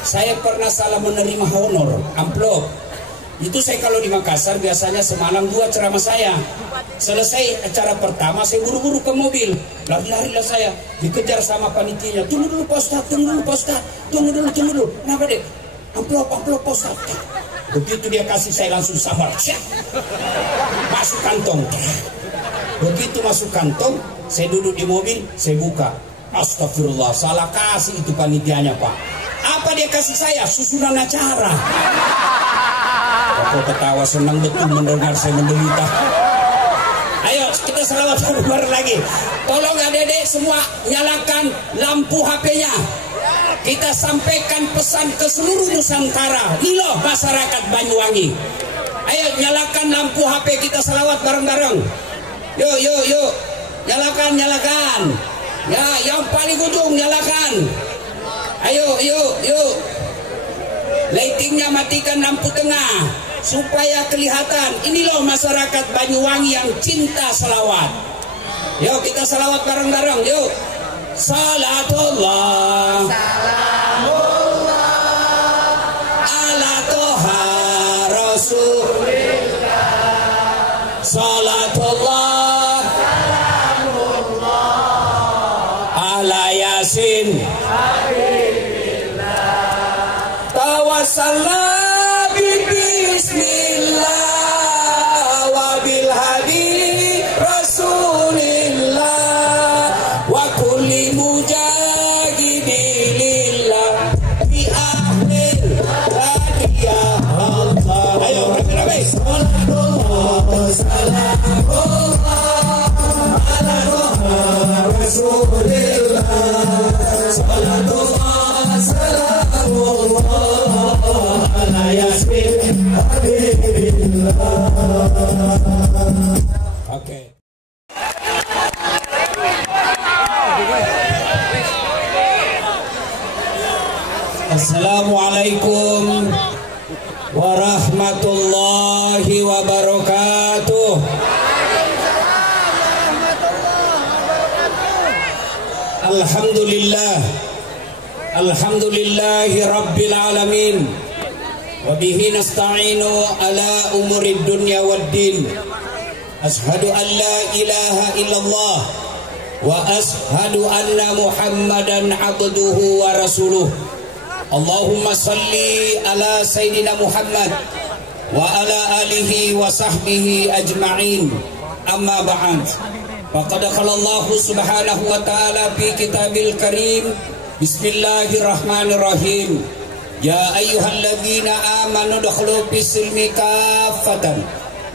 Saya pernah salah menerima honor, amplop. Itu saya kalau di Makassar biasanya semalam 2 ceramah saya. Selesai acara pertama saya buru-buru ke mobil. Lari-larilah saya, dikejar sama panitianya. Tunggu dulu Pak Ustadz, tunggu dulu Pak Ustadz, tunggu dulu. Kenapa dek? Amplop Pak Ustadz. Begitu dia kasih saya langsung sabar. Masuk kantong. Begitu masuk kantong, saya duduk di mobil, saya buka. Astagfirullah, salah kasih itu panitianya Pak. Apa dia kasih saya? Susunan acara. Aku ketawa senang betul mendengar saya menderita. Ayo kita selawat bareng lagi. Tolong adik-adik semua nyalakan lampu HP-nya. Kita sampaikan pesan ke seluruh Nusantara. Ini loh masyarakat Banyuwangi. Ayo nyalakan lampu HP, kita selawat bareng-bareng. Yuk. Nyalakan. Ya, yang paling ujung nyalakan. Ayo. Lightingnya matikan lampu tengah supaya kelihatan. Ini loh masyarakat Banyuwangi yang cinta selawat. Yuk kita selawat bareng-bareng. Yuk. Salatullah ala toha rasulillah. Salatullah ala yasin tawassalna bismillah wa bil hadi rasulillah wa kulli mujahidilillah bi ahlil radiyah Allah. Ayo ramai-ramai. Sallallahu ala rasulillah. Salatullah salamullah ala yasin habibillah. Oke. Assalamualaikum warahmatullahi wabarakatuh. Alhamdulillahi rabbil alamin. Wa bihi nasta'inu ala umurid dunya waddin. Ashhadu an la ilaha illallah wa ashhadu anna Muhammadan abduhu wa rasuluh. Allahumma salli ala Sayyidina Muhammad wa ala alihi wa sahbihi ajma'in. Amma ba'd. Faqad qala Allah subhanahu wa ta'ala fi kitabil karim. Bismillahirrahmanirrahim. Ya ayyuhalladzina amanu dukhulu fis-silmi kaffatan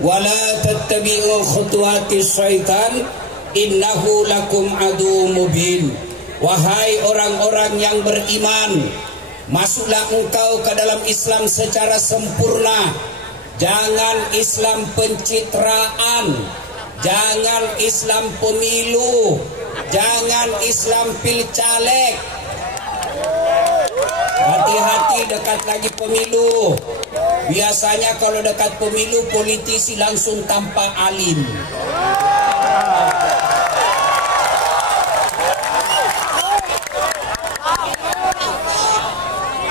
wa la tattabi'u khutuwatis syaitan innahu lakum adu mubin. Wahai orang-orang yang beriman, masuklah engkau ke dalam Islam secara sempurna. Jangan Islam pencitraan, jangan Islam pemilu, jangan Islam pilcaleg. Hati-hati dekat lagi pemilu. Biasanya kalau dekat pemilu politisi langsung tampak alim.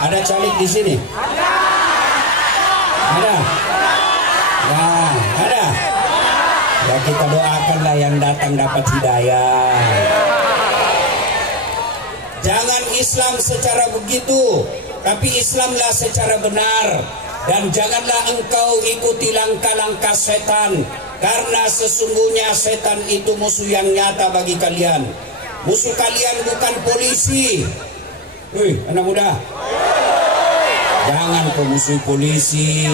Ada caleg di sini? Ada? Ya, ada. Ya kita doakanlah yang datang dapat hidayah. Jangan Islam secara begitu, tapi Islamlah secara benar. Dan janganlah engkau ikuti langkah-langkah setan, karena sesungguhnya setan itu musuh yang nyata bagi kalian. Musuh kalian bukan polisi. Anak muda, jangan kau musuhi polisi.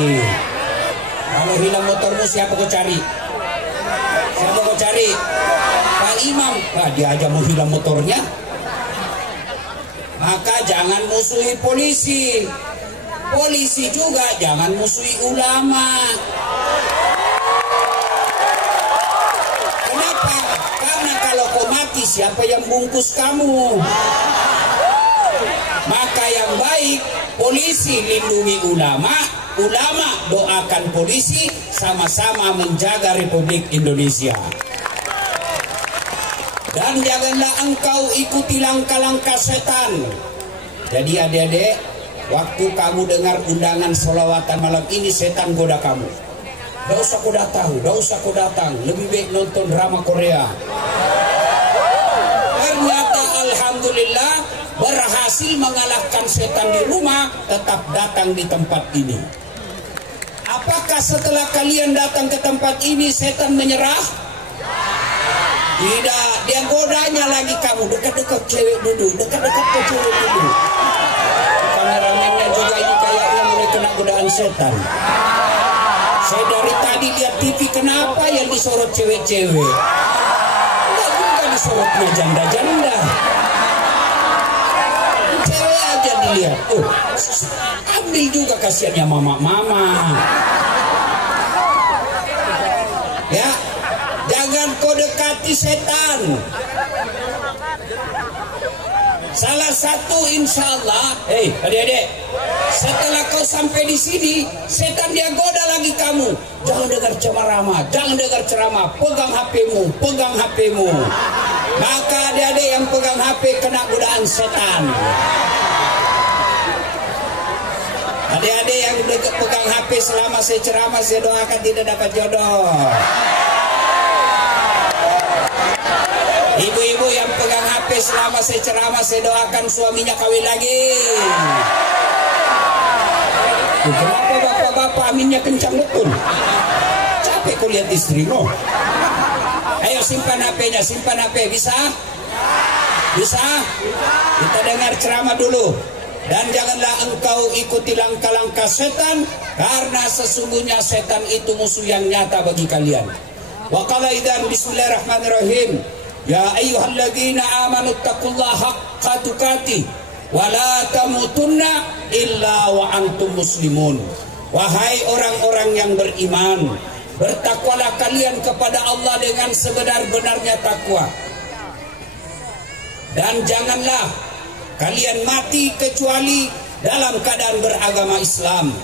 Kalau hilang motormu siapa kau cari? Siapa kau cari? Pak Imam. Dia aja mau hilang motornya. Maka jangan musuhi polisi. Polisi juga jangan musuhi ulama. Kenapa? Karena kalau kau mati siapa yang bungkus kamu? Maka yang baik, polisi lindungi ulama, ulama doakan polisi, sama-sama menjaga Republik Indonesia. Dan janganlah engkau ikuti langkah-langkah setan. Jadi adik-adik, waktu kamu dengar undangan sholawatan malam ini, setan goda kamu. Gak usah kau datang, gak usah kau datang. Lebih baik nonton drama Korea. Ternyata alhamdulillah berhasil mengalahkan setan di rumah, tetap datang di tempat ini. Apakah setelah kalian datang ke tempat ini setan menyerah? Tidak, dia godanya lagi kamu. Dekat-dekat cewek dulu, dekat-dekat ke cewek dulu. Kameramennya juga ini kayaknya mulai kena godaan setan. Saya dari tadi lihat TV, kenapa yang disorot cewek-cewek? Enggak juga disorotnya janda-janda. Cewek aja dilihat. Ambil juga kasihannya mama-mama. Ya, jangan kau dekati setan. Salah satu insya Allah, adik-adik, setelah kau sampai di sini, setan dia goda lagi kamu. Jangan dengar ceramah, jangan dengar ceramah. Pegang HP-mu, pegang HP-mu. Maka adik-adik yang pegang HP kena godaan setan. Adik-adik yang pegang HP selama saya ceramah, saya doakan tidak dapat jodoh. Ibu-ibu yang pegang HP selama saya ceramah, saya doakan suaminya kawin lagi. Kenapa bapak-bapak aminnya kencang betul? Capek kau lihat istri lo. Ayo simpan HP-nya, simpan HP. Bisa? Bisa? Kita dengar ceramah dulu. Dan janganlah engkau ikuti langkah-langkah setan, karena sesungguhnya setan itu musuh yang nyata bagi kalian. Wa qala idzan bismillahirrahmanirrahim. Ya ayyuhalladzina amanu taqullaha haqqa tuqatih wa la tamutunna illa wa antum muslimun. Wahai orang-orang yang beriman, bertakwalah kalian kepada Allah dengan sebenar-benarnya takwa. Dan janganlah kalian mati kecuali dalam keadaan beragama Islam.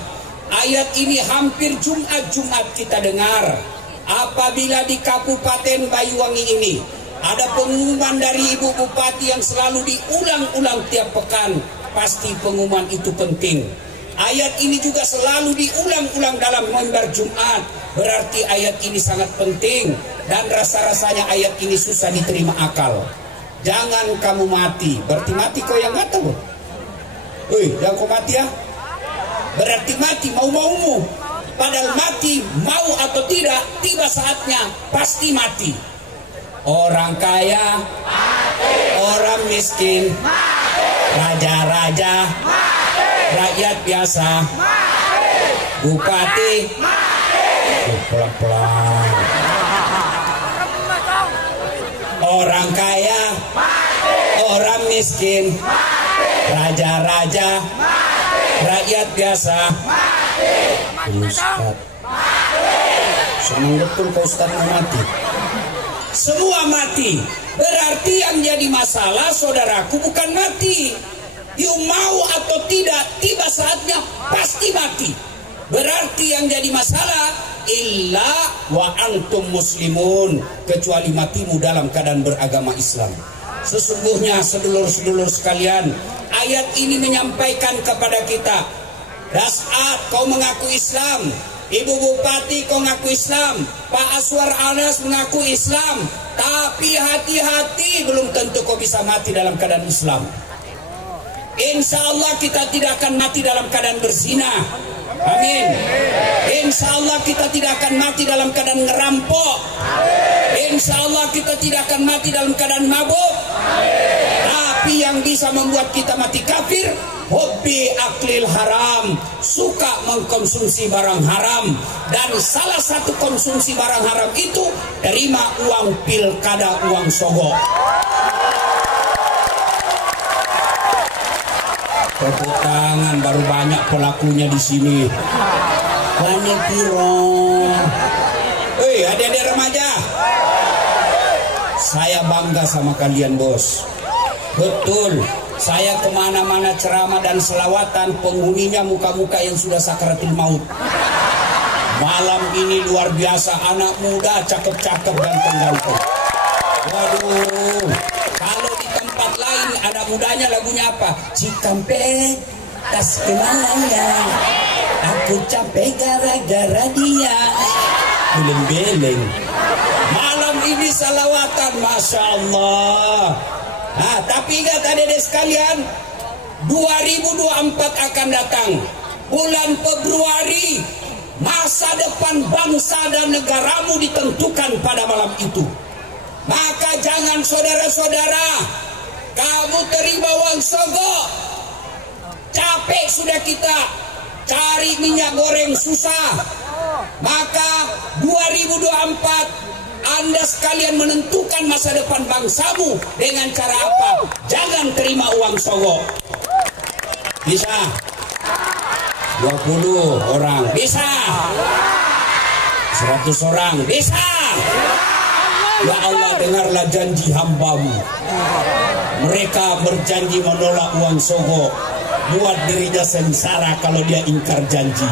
Ayat ini hampir Jumat-Jumat kita dengar. Apabila di Kabupaten Banyuwangi ini ada pengumuman dari Ibu Bupati yang selalu diulang-ulang tiap pekan, pasti pengumuman itu penting. Ayat ini juga selalu diulang-ulang dalam mimbar Jumat, berarti ayat ini sangat penting. Dan rasa-rasanya ayat ini susah diterima akal. Jangan kamu mati, berarti mati kau yang nggak tahu. Jangan kau mati ya, berarti mati mau-maumu. Padahal mati mau atau tidak, tiba saatnya pasti mati. Orang kaya mati, orang miskin mati, raja-raja mati, rakyat biasa mati, bupati mati. Pelan-pelan. Orang kaya mati, orang miskin mati, raja-raja mati, rakyat biasa mati. Ustaz, senang betul kau Ustaz mati. Semua mati. Berarti yang jadi masalah saudaraku bukan mati. You mau atau tidak, tiba saatnya pasti mati. Berarti yang jadi masalah illa wa antum muslimun, kecuali matimu dalam keadaan beragama Islam. Sesungguhnya sedulur-sedulur sekalian, ayat ini menyampaikan kepada kita, saat kau mengaku Islam, Ibu Bupati kau ngaku Islam, Pak Aswar Anas mengaku Islam, tapi hati-hati, belum tentu kau bisa mati dalam keadaan Islam. Insya Allah kita tidak akan mati dalam keadaan berzina. Amin. Insya Allah kita tidak akan mati dalam keadaan ngerampok. Insya Allah kita tidak akan mati dalam keadaan mabuk. Tapi yang bisa membuat kita mati kafir, hobi aklil haram, suka mengkonsumsi barang haram. Dan salah satu konsumsi barang haram itu terima uang pilkada, uang sogok. Tepuk tangan, baru banyak pelakunya di sini. Banyak piro. Adik-adik remaja, saya bangga sama kalian bos. Betul, saya kemana-mana ceramah dan selawatan, penghuninya muka-muka yang sudah sakaratul maut. Malam ini luar biasa, anak muda cakep-cakep, ganteng-ganteng. Waduh, kalau di tempat lain anak mudanya lagunya apa? Cikampek, atas kenangannya. Aku capek gara-gara dia. Beleng-beleng. Malam ini salawatan, Masya Allah. Nah, tapi ingat adik-adik sekalian, 2024 akan datang. Bulan Februari, masa depan bangsa dan negaramu ditentukan pada malam itu. Maka jangan saudara-saudara, kamu terima uang sogok. Capek sudah kita cari minyak goreng susah. Maka 2024 Anda sekalian menentukan masa depan bangsamu dengan cara apa? Jangan terima uang sogok. Bisa 20 orang, bisa 100 orang, bisa. Ya Allah, dengarlah janji hambamu. Mereka berjanji menolak uang sogok, buat dirinya sengsara kalau dia ingkar janji.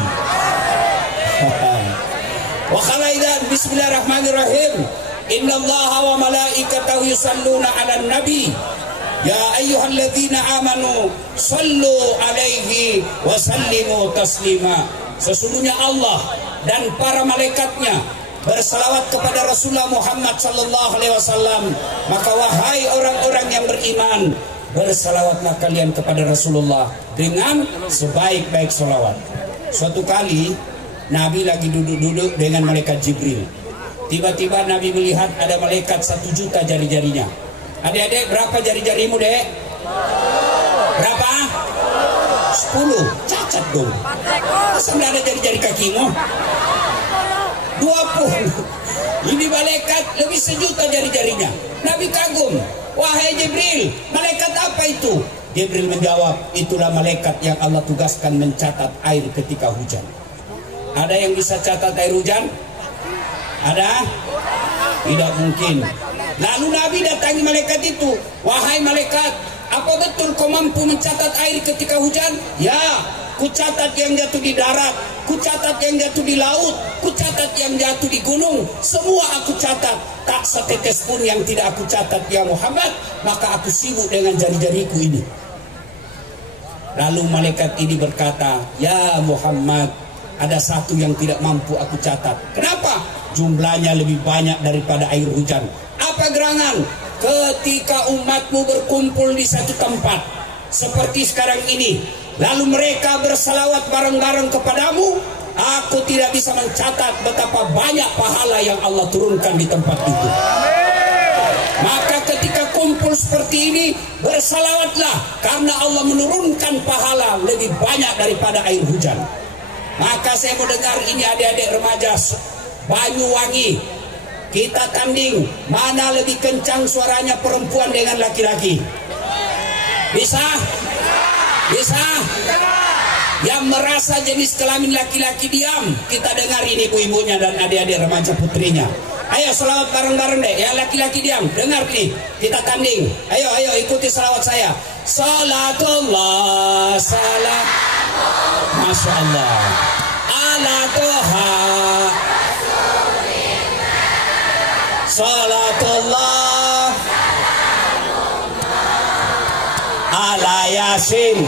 Wa khalaidan, bismillahirrahmanirrahim. Innallaha wa malaikatahu yusalluna 'alan nabi. Ya ayyuhalladzina amanu sallu alaihi wa sallimu taslima. Sesungguhnya Allah dan para malaikatnya bersalawat kepada Rasulullah Muhammad sallallahu alaihi wasallam. Maka wahai orang-orang yang beriman, bersalawatlah kalian kepada Rasulullah dengan sebaik-baik salawat. Suatu kali Nabi lagi duduk-duduk dengan malaikat Jibril. Tiba-tiba Nabi melihat ada malaikat 1 juta jari-jarinya. Adik-adik, berapa jari-jarimu, dek? Berapa? 10. Cacat dong. Masa nggak ada jari-jari kakimu? 20. Ini malaikat lebih 1 juta jari-jarinya. Nabi kagum. Wahai Jibril, malaikat apa itu? Jibril menjawab, itulah malaikat yang Allah tugaskan mencatat air ketika hujan. Ada yang bisa catat air hujan? Ada? Tidak mungkin. Lalu Nabi datangi malaikat itu. Wahai malaikat, apa betul kau mampu mencatat air ketika hujan? Ya, ku catat yang jatuh di darat, ku catat yang jatuh di laut, ku catat yang jatuh di gunung. Semua aku catat. Tak setetes pun yang tidak aku catat, ya Muhammad. Maka aku sibuk dengan jari-jariku ini. Lalu malaikat ini berkata, ya Muhammad, ada satu yang tidak mampu aku catat. Kenapa? Jumlahnya lebih banyak daripada air hujan. Apa gerangan? Ketika umatmu berkumpul di satu tempat seperti sekarang ini, lalu mereka bersalawat bareng-bareng kepadamu, aku tidak bisa mencatat betapa banyak pahala yang Allah turunkan di tempat itu. Maka ketika kumpul seperti ini, bersalawatlah, karena Allah menurunkan pahala lebih banyak daripada air hujan. Maka saya mau dengar ini adik-adik remaja Banyuwangi, kita tanding mana lebih kencang suaranya perempuan dengan laki-laki. Bisa? Bisa? Yang merasa jenis kelamin laki-laki diam. Kita dengar ini ibu-ibunya dan adik-adik remaja putrinya. Ayo selawat bareng-bareng deh. Yang laki-laki diam, dengar nih. Kita tanding. Ayo ikuti selawat saya. Salatullah salam. Masya Allah. Ala Toha. Salatullah ala Yasin.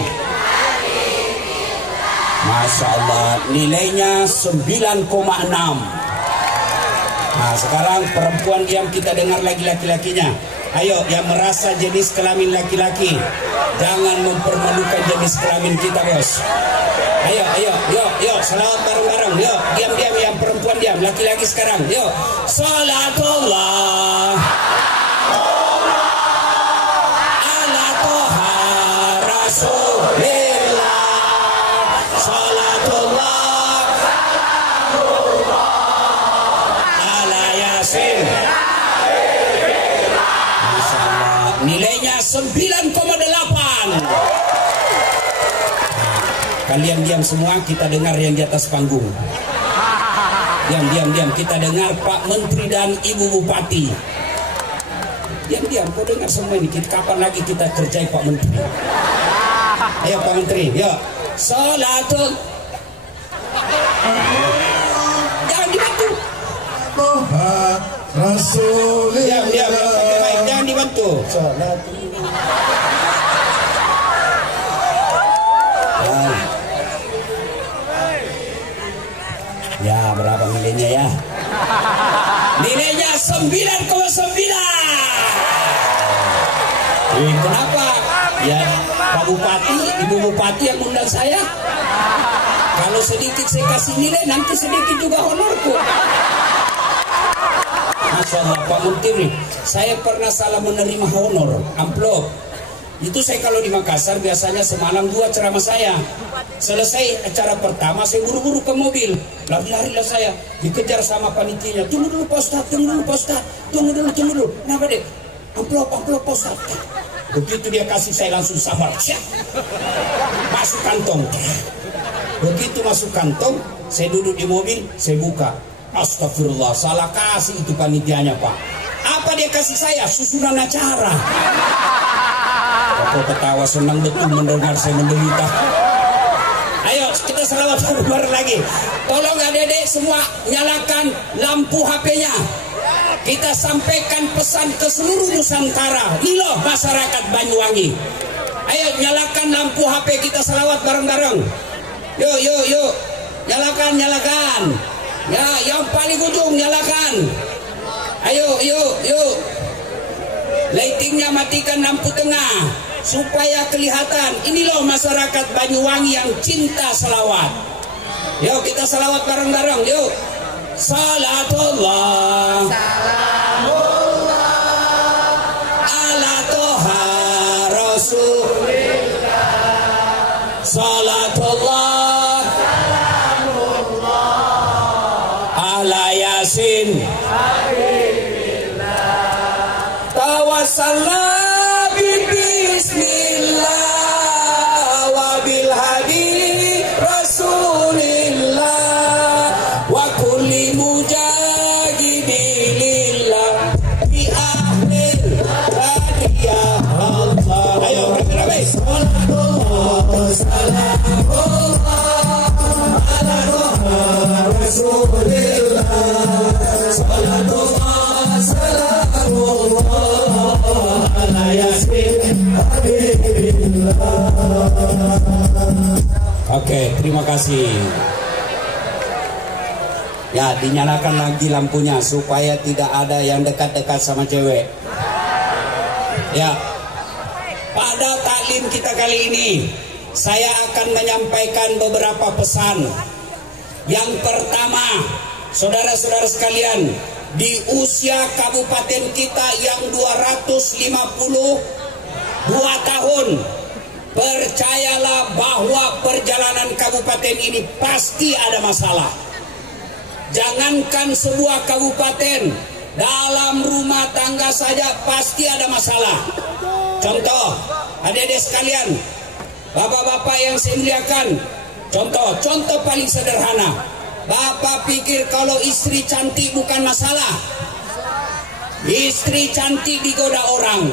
Masya Allah, nilainya 9,6. Nah sekarang perempuan diam, kita dengar lagi laki-lakinya. Ayo yang merasa jenis kelamin laki-laki, jangan mempermalukan jenis kelamin kita, bos. Ayo, salawat bareng-bareng. Yuk, diam-diam yang perempuan diam, laki-laki sekarang. Yuk, salatullah ala Toha Rasulillah. Salatullah ala Yasin. Masya Allah, nilainya 9,8. Kalian diam semua, kita dengar yang di atas panggung. Diam, kita dengar Pak Menteri dan Ibu Bupati. Diam, kau dengar semua ini. Kapan lagi kita kerjai Pak Menteri? Ayo Pak Menteri, yuk. Salatul. Jangan dibantu. Rasulillah. Diam, pakai mic, jangan dibantu. Salatul. nilainya ya. Nilainya 9,9. Kenapa? Ya Pak Bupati, Ibu Bupati yang undang saya. Kalau sedikit saya kasih nilai, nanti sedikit juga honorku. Masya Allah Pak Muntiri, saya pernah salah menerima honor, amplop. Itu saya kalau di Makassar biasanya semalam 2 ceramah saya. Selesai acara pertama saya buru-buru ke mobil. Lari-larilah saya, dikejar sama panitianya. Tunggu dulu Pak Ustadz, tunggu dulu Pak Ustadz, tunggu dulu. Kenapa dek? Amplop Pak Ustadz. Begitu dia kasih saya langsung samar. Masuk kantong. Begitu masuk kantong, saya duduk di mobil, saya buka. Astagfirullah, salah kasih itu panitianya Pak. Apa dia kasih saya? Susunan acara. Aku ketawa senang betul mendengar saya menderita. Ayo kita selawat bareng lagi. Tolong adik-adik semua nyalakan lampu HP-nya. Kita sampaikan pesan ke seluruh Nusantara. Ini loh masyarakat Banyuwangi. Ayo nyalakan lampu HP, kita selawat bareng-bareng. Yuk. Nyalakan. Ya, yang paling ujung nyalakan. Ayo. Lightingnya matikan lampu tengah supaya kelihatan. Ini loh masyarakat Banyuwangi yang cinta selawat. Yuk kita selawat bareng-bareng. Yuk. Salatullah ala toha rasulillah. Salatullah ala yasin tawassalna bismillah wa bil hadi rasulillah wa kulli mujahidilillah bi ahlil hadiyah Allah. Ayo rame-rame. Salatullah ala rasulillah. Salatullah salamullah ala yasin. Oke, terima kasih. Ya, dinyalakan lagi lampunya supaya tidak ada yang dekat-dekat sama cewek. Ya, pada taklim kita kali ini saya akan menyampaikan beberapa pesan. Yang pertama, saudara-saudara sekalian, di usia kabupaten kita yang 252 tahun, percayalah bahwa perjalanan kabupaten ini pasti ada masalah. Jangankan sebuah kabupaten, dalam rumah tangga saja pasti ada masalah. Contoh, adik-adik sekalian, bapak-bapak yang saya muliakan, contoh paling sederhana. Bapak pikir kalau istri cantik bukan masalah? Istri cantik digoda orang,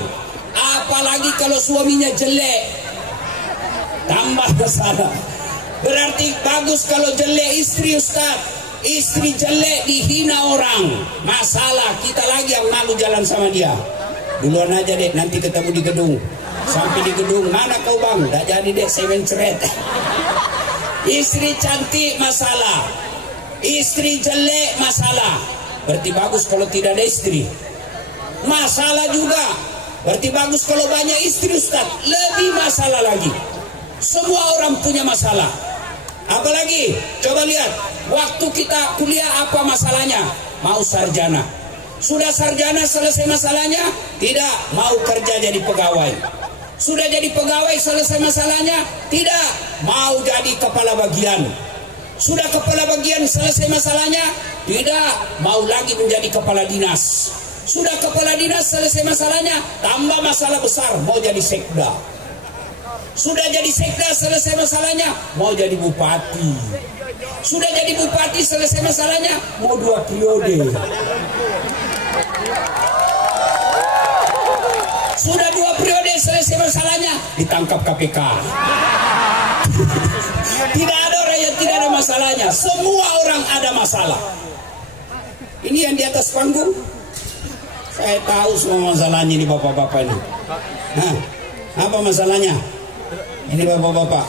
apalagi kalau suaminya jelek, tambah masalah. Berarti bagus kalau jelek istri, Ustaz. Istri jelek dihina orang, masalah. Kita lagi yang malu jalan sama dia. Duluan aja dek, nanti ketemu di gedung. Sampai di gedung, mana kau bang? Dah jadi dek, saya mencret. Istri cantik masalah, istri jelek masalah. Berarti bagus kalau tidak ada istri. Masalah juga. Berarti bagus kalau banyak istri, Ustaz. Lebih masalah lagi. Semua orang punya masalah. Apalagi, coba lihat, waktu kita kuliah apa masalahnya? Mau sarjana. Sudah sarjana selesai masalahnya? Tidak, mau kerja jadi pegawai. Sudah jadi pegawai selesai masalahnya? Tidak, mau jadi kepala bagian. Sudah kepala bagian selesai masalahnya? Tidak, mau lagi menjadi kepala dinas. Sudah kepala dinas selesai masalahnya? Tambah masalah besar, mau jadi sekda. Sudah jadi sekda selesai masalahnya, mau jadi bupati. Sudah jadi bupati selesai masalahnya, mau 2 periode. Sudah 2 periode selesai masalahnya, ditangkap KPK. Tidak ada orang yang tidak ada masalahnya. Semua orang ada masalah. Ini yang di atas panggung, saya tahu semua masalahnya ini bapak-bapak ini. Hah, apa masalahnya? Ini bapak-bapak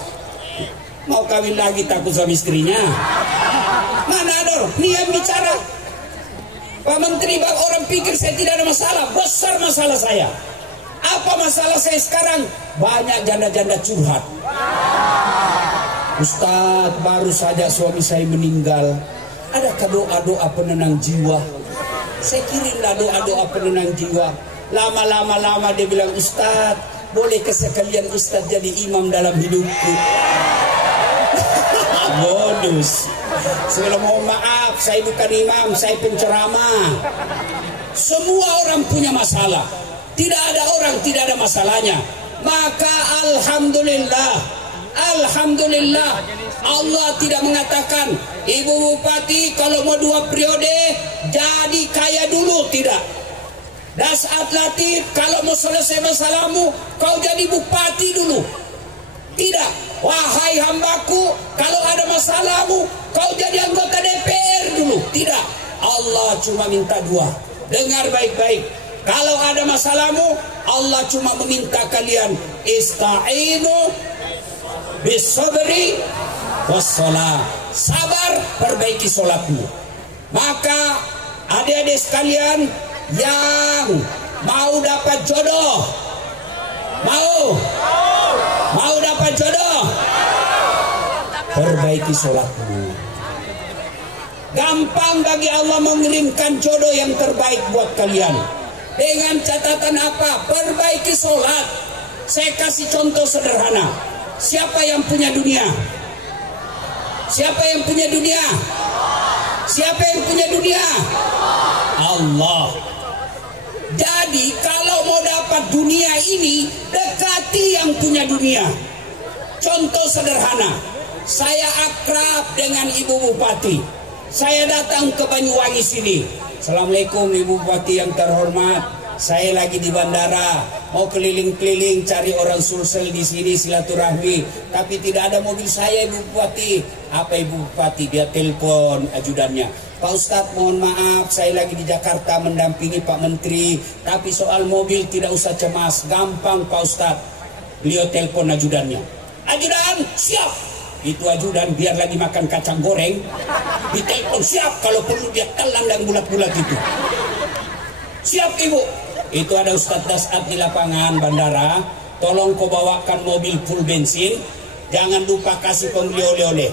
mau kawin lagi takut sama istrinya. Mana ada nih yang bicara? Pak Menteri, orang pikir saya tidak ada masalah. Besar masalah saya. Apa masalah saya sekarang? Banyak janda-janda curhat. Ustadz, baru saja suami saya meninggal. Adakah doa-doa penenang jiwa? Saya kirimlah doa-doa penenang jiwa. Lama-lama dia bilang, Ustadz, bolehkah sekalian Ustadz jadi imam dalam hidupku? Bonus. Saya mohon maaf, saya bukan imam, saya penceramah. Semua orang punya masalah. Tidak ada orang tidak ada masalahnya. Maka Alhamdulillah Allah tidak mengatakan, Ibu Bupati kalau mau 2 periode jadi kaya dulu, tidak. Dasat Latif kalau mau selesai masalahmu kau jadi bupati dulu, tidak. Wahai hambaku, kalau ada masalahmu kau jadi anggota DPR dulu, tidak. Allah cuma minta 2. Dengar baik-baik. Kalau ada masalahmu, Allah cuma meminta kalian ista'inu bisabri wassalah. Sabar, perbaiki sholatmu. Maka adik-adik sekalian yang mau dapat jodoh, mau dapat jodoh, perbaiki sholatmu. Gampang bagi Allah mengirimkan jodoh yang terbaik buat kalian. Dengan catatan apa? Perbaiki sholat. Saya kasih contoh sederhana. Siapa yang punya dunia? Siapa yang punya dunia? Siapa yang punya dunia? Allah. Jadi kalau mau dapat dunia ini, dekati yang punya dunia. Contoh sederhana. Saya akrab dengan Ibu Bupati. Saya datang ke Banyuwangi sini. Assalamualaikum Ibu Bupati yang terhormat. Saya lagi di bandara, mau keliling-keliling cari orang Sulsel di sini silaturahmi, tapi tidak ada mobil saya Ibu Bupati. Apa Ibu Bupati? Dia telepon ajudannya. Pak Ustadz, mohon maaf, saya lagi di Jakarta mendampingi Pak Menteri, tapi soal mobil tidak usah cemas, gampang Pak Ustadz. Beliau telepon ajudannya. Ajudan, siap. Itu ajudan biar lagi makan kacang goreng, ditelepon siap, kalau perlu dia telan dan bulat-bulat itu. Siap Ibu. Itu ada Ustadz Dasat di lapangan bandara. Tolong kau bawakan mobil full bensin. Jangan lupa kasih pembeli oleh-oleh.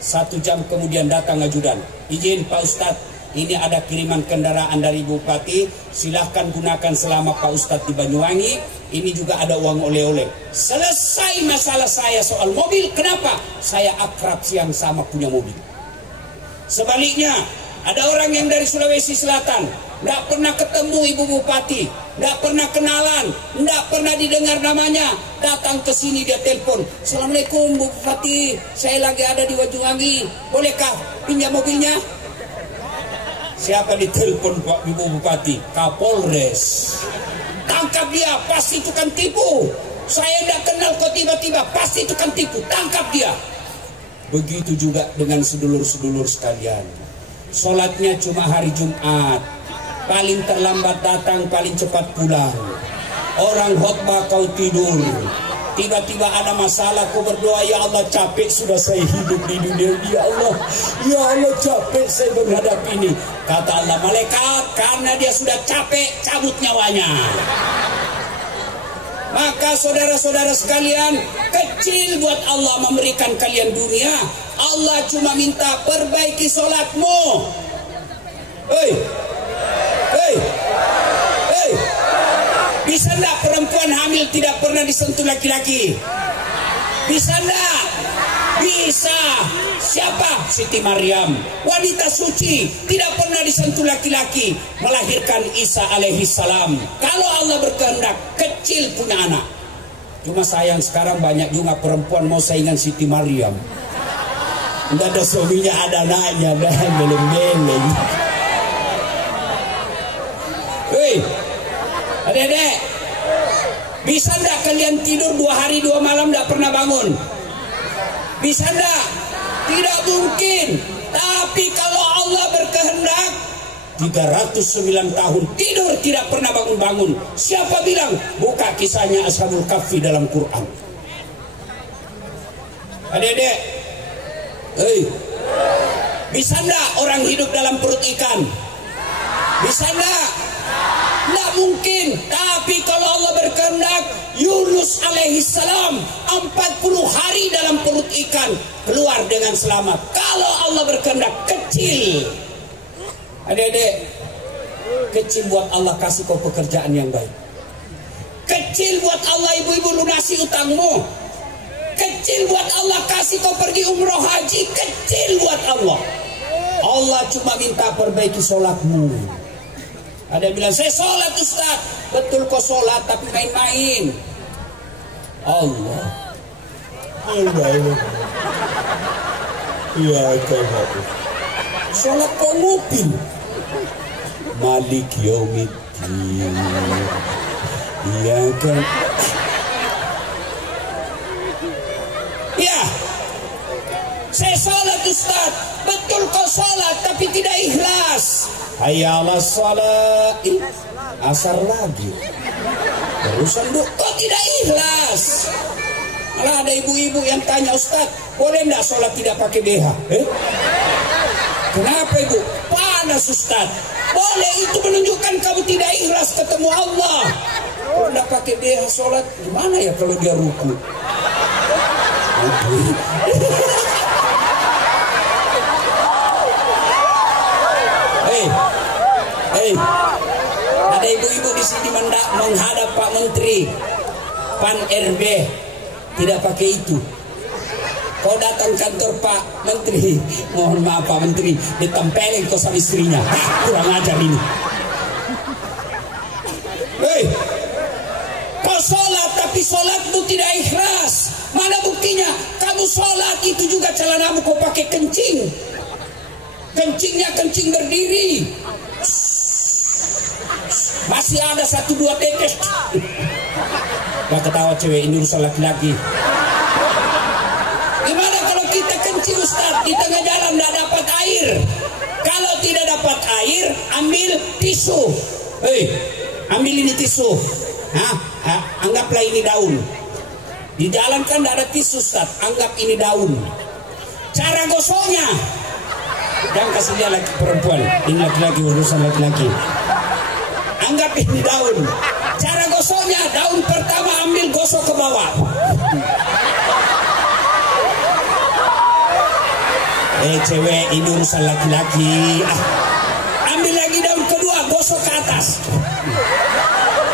1 jam kemudian datang ajudan. Izin Pak Ustadz, ini ada kiriman kendaraan dari Bupati. Silahkan gunakan selama Pak Ustadz di Banyuwangi. Ini juga ada uang oleh-oleh. Selesai masalah saya soal mobil. Kenapa? Saya akrab yang sama punya mobil. Sebaliknya, ada orang yang dari Sulawesi Selatan, nggak pernah ketemu Ibu Bupati, nggak pernah kenalan, nggak pernah didengar namanya, datang ke sini dia telepon. Assalamualaikum Bu Bupati, saya lagi ada di Banyuwangi, bolehkah pinjam mobilnya? Siapa ditelepon Pak Ibu Bupati? Kapolres. Tangkap dia, pasti itu kan tipu. Saya nggak kenal kok tiba-tiba, pasti itu kan tipu. Tangkap dia. Begitu juga dengan sedulur-sedulur sekalian. Sholatnya cuma hari Jumat, paling terlambat datang, paling cepat pulang. Orang khotbah kau tidur, tiba-tiba ada masalah, kau berdoa, ya Allah capek sudah saya hidup di dunia ini, ya Allah capek saya menghadapi ini. Kata Allah, malaikat, karena dia sudah capek, cabut nyawanya. Maka saudara-saudara sekalian, kecil buat Allah memberikan kalian dunia. Allah cuma minta perbaiki sholatmu. Hei, bisa enggak perempuan hamil tidak pernah disentuh laki-laki? Bisa enggak? Bisa. Siapa? Siti Maryam, wanita suci, tidak pernah disentuh laki-laki, melahirkan Isa alaihi salam. Kalau Allah berkehendak, kecil punya anak. Cuma sayang sekarang banyak juga perempuan mau saingan Siti Maryam. Enggak ada suaminya, ada anaknya, dan belum-belum. Hei, adek-adek, bisa enggak kalian tidur 2 hari 2 malam enggak pernah bangun? Bisa enggak? Tidak mungkin. Tapi kalau Allah berkehendak, 309 tahun tidur tidak pernah bangun-bangun. Siapa bilang? Buka kisahnya Ashabul Kahfi dalam Quran. Adek-adek, hei, Bisa enggak orang hidup dalam perut ikan? Bisa enggak? Enggak mungkin. Tapi kalau Allah berkehendak, Yunus alaihissalam 40 hari dalam perut ikan keluar dengan selamat. Kalau Allah berkehendak, kecil. Adik-adik, kecil buat Allah kasih kau pekerjaan yang baik. Kecil buat Allah ibu-ibu lunasi utangmu. Kecil buat Allah kasih kau pergi umroh haji. Kecil buat Allah. Allah cuma minta perbaiki sholatmu. Ada yang bilang, saya sholat Ustaz. Betul kau sholat tapi main-main. Allah. Ya Allah. Sholat kau ngupil. Malik yaumiddin. Iya kan. Ya, saya sholat Ustaz. Betul kau sholat tapi tidak ikhlas. Hayya 'alas shalah. Asar lagi. Terusan kok tidak ikhlas. Malah ada ibu-ibu yang tanya, Ustaz, boleh enggak sholat tidak pakai BH? Kenapa ibu? Panas Ustaz. Boleh, itu menunjukkan kamu tidak ikhlas ketemu Allah. Kalau enggak pakai BH sholat, gimana ya kalau dia ruku? Hei, ada ibu-ibu di sini menghadap Pak Menteri, Pan RB, tidak pakai itu. Kau datang kantor Pak Menteri, mohon maaf Pak Menteri, ditempelin kau sama istrinya. Kurang ajar ini. Hei, kau sholat tapi sholatmu tidak ikhlas. Mana buktinya? Kamu sholat itu juga celanamu kau pakai kencing. Kencingnya kencing berdiri. Masih ada 1-2 tetes. Gak ketawa cewek, ini urusan laki-laki. Gimana kalau kita kencing Ustaz di tengah jalan tidak dapat air? Kalau tidak dapat air, ambil tisu. Hei, ambil ini tisu. Anggaplah ini daun. Di jalan kan tidak ada tisu Ustaz. Anggap ini daun. Cara gosoknya, jangan kasih dia lagi perempuan. Ini laki-laki, urusan laki-laki. Anggap ini daun. Cara gosoknya, daun pertama ambil gosok ke bawah. Cewek, ini urusan laki-laki. Ambil lagi daun kedua, gosok ke atas.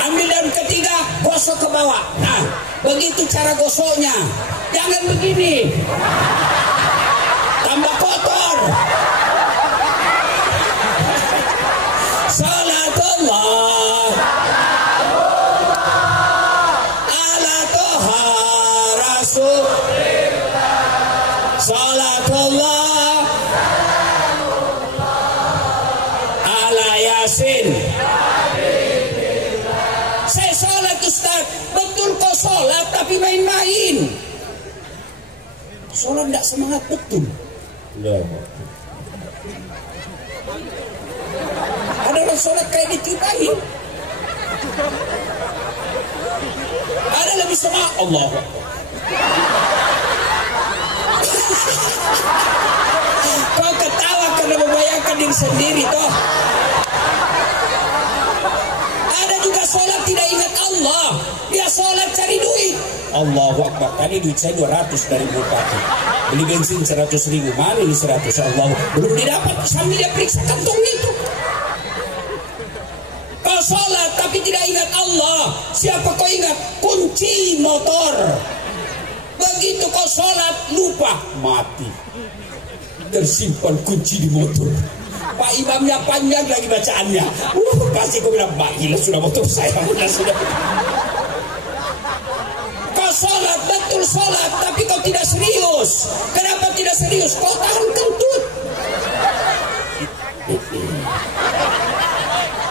Ambil daun ketiga, gosok ke bawah. Nah, begitu cara gosoknya. Jangan begini. Tambah kotor. Salatullah ala toha rasul. Salatullah ala yasin. Saya sholat Ustaz. Betul kau sholat tapi main-main. Sholat tidak semangat betul. Ada orang sholat kayak ditiupain. Ada lebih semangat. Allah. Kau ketawa karena membayangkan diri sendiri toh. Ada juga sholat tidak ingat Allah. Dia sholat cari duit. Allahu Akbar. Tadi duit saya 200 dari bupati. Beli bensin 100.000. Mana ini 100? Allah. Belum didapat sambil dia periksa kantong itu. Kau sholat tapi tidak ingat Allah. Siapa kau ingat? Kunci motor. Begitu kau sholat lupa, mati. Tersimpan kunci di motor. Pak imamnya panjang lagi bacaannya. Pasti kau bilang, Mbak gila sudah motor saya. Sudah. Kau sholat, betul sholat, tapi kau tidak serius. Kenapa tidak serius? Kau tahan kentut.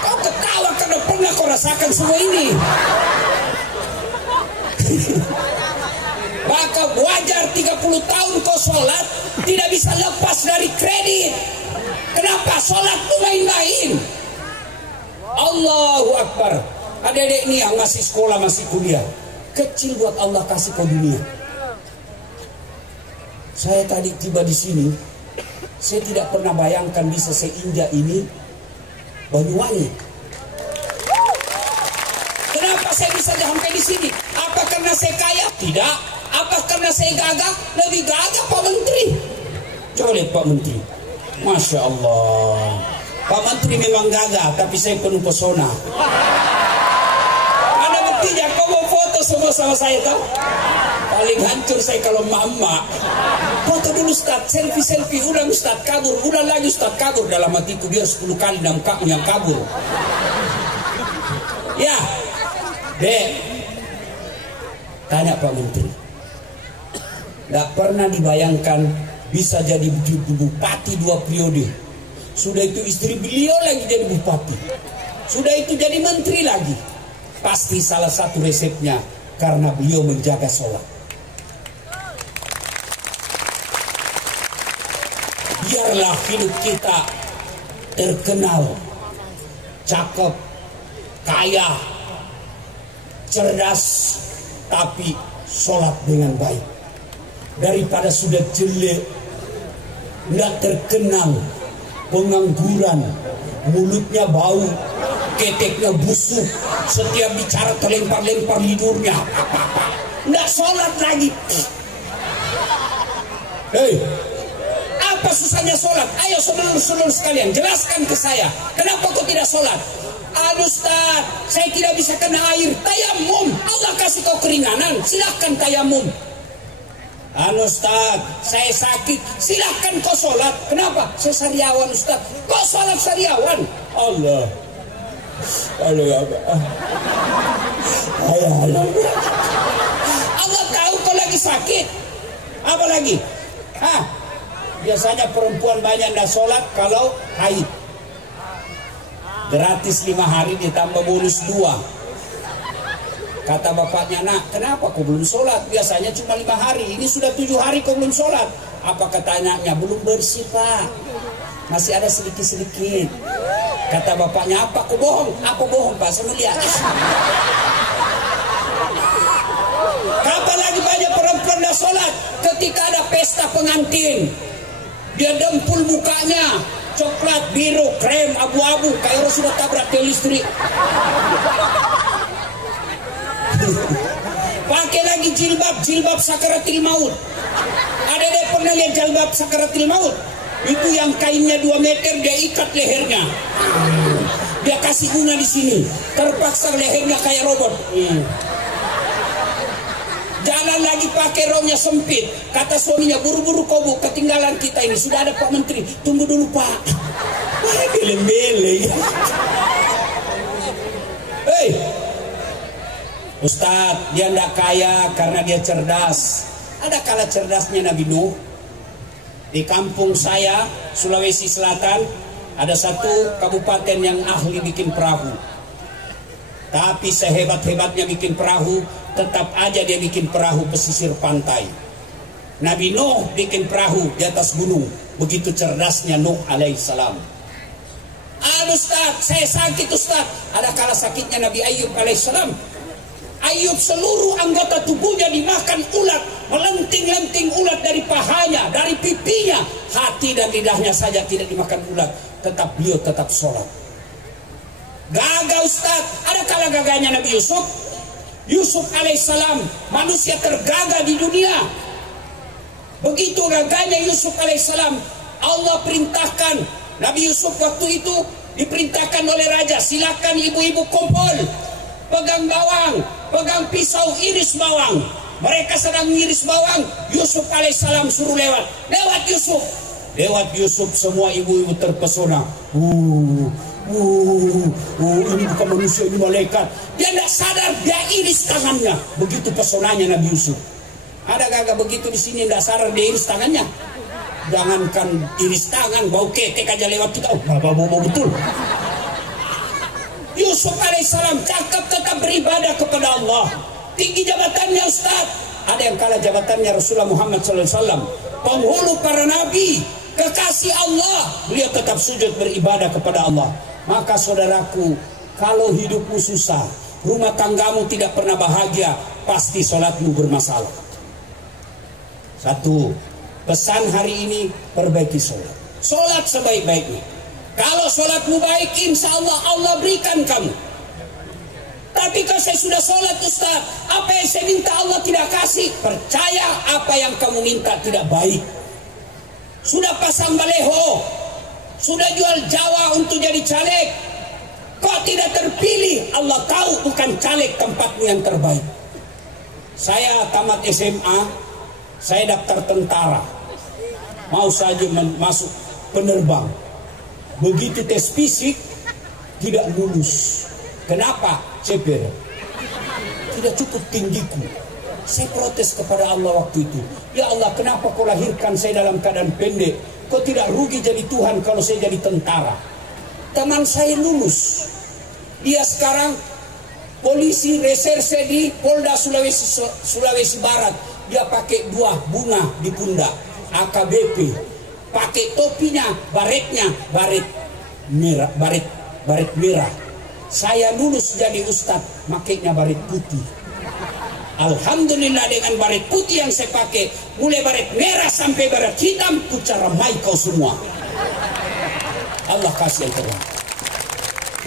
Kau ketawa karena pernah kau rasakan semua ini. Maka wajar 30 tahun kau sholat tidak bisa lepas dari kredit. Kenapa? Sholatmu main-main. Allahu Akbar. Adik-adik ini yang masih sekolah, masih kuliah, kecil buat Allah kasih kau dunia. Saya tadi tiba di sini, Saya tidak pernah bayangkan bisa seindah ini Banyuwangi. Kenapa saya bisa sampai di sini? Apa karena saya kaya? Tidak. Apa karena saya gagah? Lebih gagah Pak Menteri. Coba lihat Pak Menteri. Masya Allah. Pak Menteri memang gagah, tapi saya penuh pesona. Anda buktinya, kau mau foto semua sama saya tahu? Paling hancur saya kalau mama. Foto dulu Ustaz, selfie ulang Ustaz, kabur, ulang lagi Ustaz, kabur. Dalam hatiku biar 10 kali yang kabur. Ya, Dek, tanya Pak Menteri. Gak pernah dibayangkan bisa jadi bupati 2 periode. Sudah itu istri beliau lagi jadi bupati. Sudah itu jadi menteri lagi. Pasti salah satu resepnya karena beliau menjaga sholat. Biarlah hidup kita terkenal, cakep, kaya, cerdas, tapi sholat dengan baik. Daripada sudah jelek, nggak terkenal, pengangguran, mulutnya bau, keteknya busuk, setiap bicara terlempar-lempar lidurnya, nggak sholat lagi. Hei, apa susahnya sholat? Ayo saudara-saudara sekalian, jelaskan ke saya, kenapa kau tidak sholat? Aduh Ustaz, saya tidak bisa kena air. Tayamum, Allah kasih kau keringanan, silahkan tayamum. Anu Ustaz, saya sakit, silahkan kau sholat. Kenapa? Saya sariawan Ustaz. Kau sholat sariawan. Allah ya Allah. Allah tahu kau lagi sakit. Apa lagi? Biasanya perempuan banyak tidak sholat kalau haid. Gratis 5 hari ditambah bonus 2. Kata bapaknya, nak, kenapa kau belum sholat? Biasanya cuma 5 hari, ini sudah 7 hari kau belum sholat. Apa katanya? Belum bersih Pak, masih ada sedikit-sedikit. Kata bapaknya, apa kau bohong? Aku bohong Pak, saya melihat. Kapan lagi banyak perempuan dah sholat? Ketika ada pesta pengantin, dia dempul mukanya, coklat, biru, krem, abu-abu, kayak orang sudah tabrak tiang listrik. Pakai lagi jilbab sakaratil maut. Ada dia pernah lihat jilbab sakaratil maut? Itu yang kainnya 2 meter, dia ikat lehernya. Dia kasih bunga di sini. Terpaksa lehernya kayak robot. Jalan lagi pakai romnya sempit. Kata suaminya, buru-buru kobo, ketinggalan kita ini. Sudah ada Pak Menteri, tunggu dulu Pak. Bele-bele. Hei Ustadz, dia tidak kaya karena dia cerdas. Ada kala cerdasnya Nabi Nuh. Di kampung saya, Sulawesi Selatan, ada satu kabupaten yang ahli bikin perahu. Tapi sehebat-hebatnya bikin perahu, tetap aja dia bikin perahu pesisir pantai. Nabi Nuh bikin perahu di atas gunung. Begitu cerdasnya Nuh alaihissalam. Ustaz, saya sakit Ustaz. Ada kala sakitnya Nabi Ayub alaihissalam. Ayub seluruh anggota tubuhnya dimakan ulat, melenting-lenting ulat dari pahanya, dari pipinya, hati dan lidahnya saja tidak dimakan ulat, tetap beliau tetap sholat. Gagah Ustaz, ada kala gagahnya Nabi Yusuf alaihissalam, manusia tergagah di dunia. Begitu gagahnya Yusuf alaihissalam, Allah perintahkan Nabi Yusuf waktu itu diperintahkan oleh raja, silakan ibu-ibu kumpul, pegang bawang, pegang pisau, iris bawang. Mereka sedang iris bawang, Yusuf alaihissalam suruh lewat Yusuf, semua ibu-ibu terpesona. Ini bukan manusia, ini malaikat. Dia tidak sadar, dia iris tangannya. Begitu pesonanya Nabi Yusuf. Ada gagah begitu di sini tidak sadar dia iris tangannya. Jangankan iris tangan, bau ketek aja lewat kita. Bau betul. Yusuf alaihissalam cakap tetap beribadah kepada Allah. Tinggi jabatannya Ustaz. Ada yang kalah jabatannya Rasulullah Muhammad SAW. Penghulu para nabi, kekasih Allah. Beliau tetap sujud beribadah kepada Allah. Maka saudaraku, kalau hidupmu susah, rumah tanggamu tidak pernah bahagia, pasti sholatmu bermasalah. Satu, pesan hari ini, perbaiki sholat. Sholat sebaik-baiknya. Kalau sholatmu baik, insya Allah Allah berikan kamu. Tapi kalau saya sudah sholat Ustaz, apa yang saya minta Allah tidak kasih. Percaya apa yang kamu minta tidak baik. Sudah pasang baleho, sudah jual Jawa untuk jadi caleg, kok tidak terpilih? Allah tahu bukan caleg tempatmu yang terbaik. Saya tamat SMA, saya daftar tentara, mau saja masuk penerbang. Begitu tes fisik tidak lulus. Kenapa? Ceper, tidak cukup tinggiku. Saya protes kepada Allah waktu itu. Ya Allah, kenapa kau lahirkan saya dalam keadaan pendek? Kau tidak rugi jadi Tuhan kalau saya jadi tentara. Teman saya lulus. Dia sekarang polisi reserse di Polda Sulawesi Barat. Dia pakai 2 bunga di pundak, AKBP. Pakai topinya, baretnya, baret merah. Saya lulus jadi ustadz, makainya baret putih. Alhamdulillah dengan baret putih yang saya pakai, mulai baret merah sampai baret hitam, ku caramai kau semua. Allah kasih yang terbaik.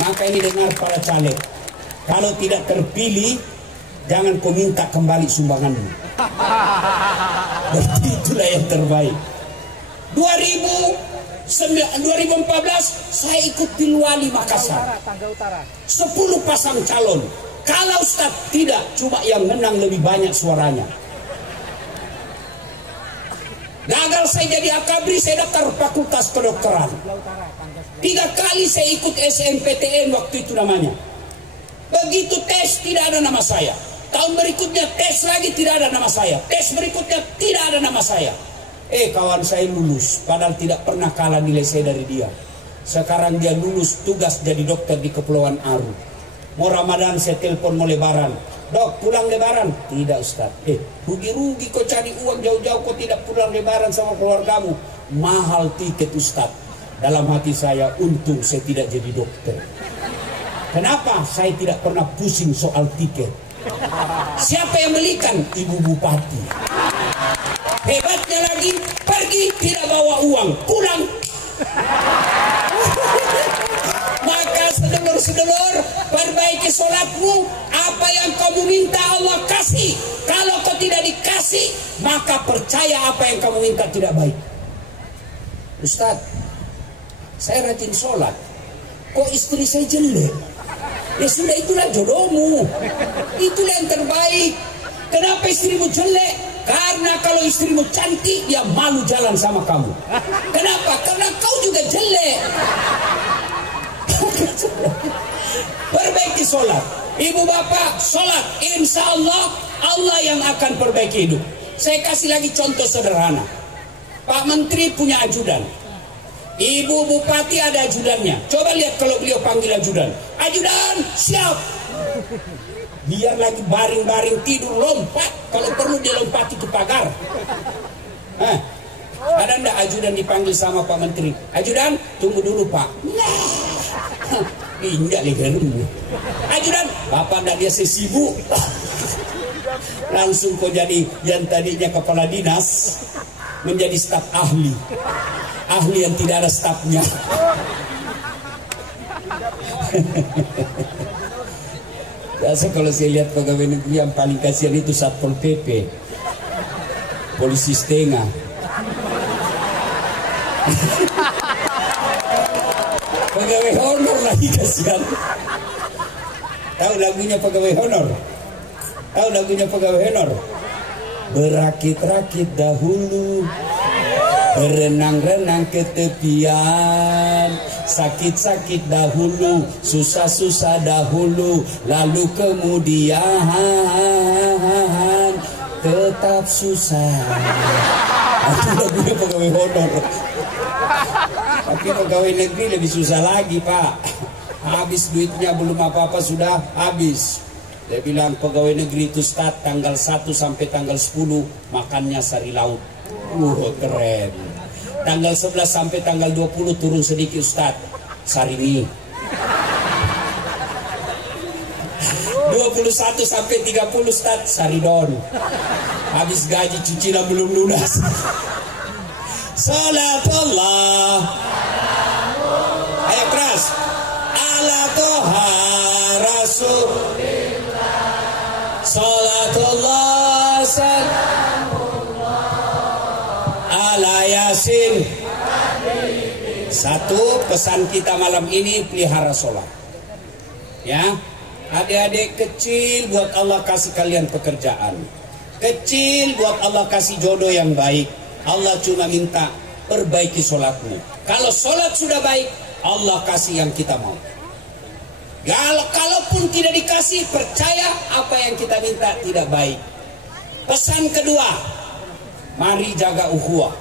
Maka ini dengar para caleg, kalau tidak terpilih, jangan kau minta kembali sumbanganmu. Berarti itulah yang terbaik. 2014 saya ikut Pilwali Makassar. 10 pasang calon. Kalau Ustaz tidak, cuma yang menang lebih banyak suaranya. Gagal saya jadi akabri, saya daftar fakultas kedokteran. 3 kali saya ikut SNPTN waktu itu namanya. Begitu tes tidak ada nama saya. Tahun berikutnya tes lagi tidak ada nama saya. Tes berikutnya tidak ada nama saya. Kawan saya lulus, padahal tidak pernah kalah nilai saya dari dia. Sekarang dia lulus tugas jadi dokter di Kepulauan Aru. Mau Ramadan saya telepon mau lebaran. Dok, pulang lebaran? Tidak Ustaz. Rugi-rugi kau cari uang jauh-jauh, kau tidak pulang lebaran sama keluargamu. Mahal tiket Ustaz. Dalam hati saya, untung saya tidak jadi dokter. Kenapa? Saya tidak pernah pusing soal tiket. Siapa yang belikan? Ibu Bupati. Hebatnya lagi, pergi tidak bawa uang, pulang. Maka sedulur-sedulur, perbaiki sholatmu. Apa yang kamu minta Allah kasih. Kalau kau tidak dikasih, maka percaya apa yang kamu minta tidak baik. Ustaz, saya rajin sholat, kok istri saya jelek? Ya sudah, itulah jodohmu. Itulah yang terbaik. Kenapa istrimu jelek? Karena kalau istrimu cantik, dia malu jalan sama kamu. Kenapa? Karena kau juga jelek. Perbaiki sholat. Ibu bapak sholat, insya Allah Allah yang akan perbaiki hidup. Saya kasih lagi contoh sederhana. Pak Menteri punya ajudan, Ibu Bupati ada ajudannya. Coba lihat kalau beliau panggil ajudan, ajudan siap. Biar lagi baring-baring tidur, lompat. Kalau perlu dia lompati ke pagar. Ada ndak ajudan dipanggil sama Pak Menteri? Ajudan, tunggu dulu Pak. Injak lehermu. Ajudan, Bapak ndak dia sesibuk. Langsung kau jadi yang tadinya kepala dinas menjadi staf ahli. Ahli yang tidak ada stafnya. Biasa kalau saya lihat pegawai negeri yang paling kasihan itu Satpol PP, polisi setengah. Pegawai honor lagi kasihan. Tahu lagunya pegawai honor? Tahu lagunya pegawai honor? Berakit-rakit dahulu, berenang-renang ke tepian, sakit-sakit dahulu, susah-susah dahulu, lalu kemudian tetap susah. Itu lagunya pegawai honor. Tapi pegawai negeri lebih susah lagi Pak. Habis duitnya belum apa-apa sudah habis. Dia bilang pegawai negeri itu start tanggal 1 sampai tanggal 10 makannya sari laut. Keren. Tanggal 11 sampai tanggal 20 turun sedikit Ustaz, sari mie. 21 sampai 30 Ustaz, sari don. Habis gaji cicilan belum lunas. Salatullah. Ayo keras. Ala toha Rasulillah. Salatullah salamullah ala Yasin. Satu pesan kita malam ini, pelihara sholat. Ya, adik-adik kecil buat Allah kasih kalian pekerjaan. Kecil buat Allah kasih jodoh yang baik. Allah cuma minta perbaiki sholatmu. Kalau sholat sudah baik, Allah kasih yang kita mau. Kalaupun tidak dikasih, percaya apa yang kita minta tidak baik. Pesan kedua, mari jaga ukhuwah,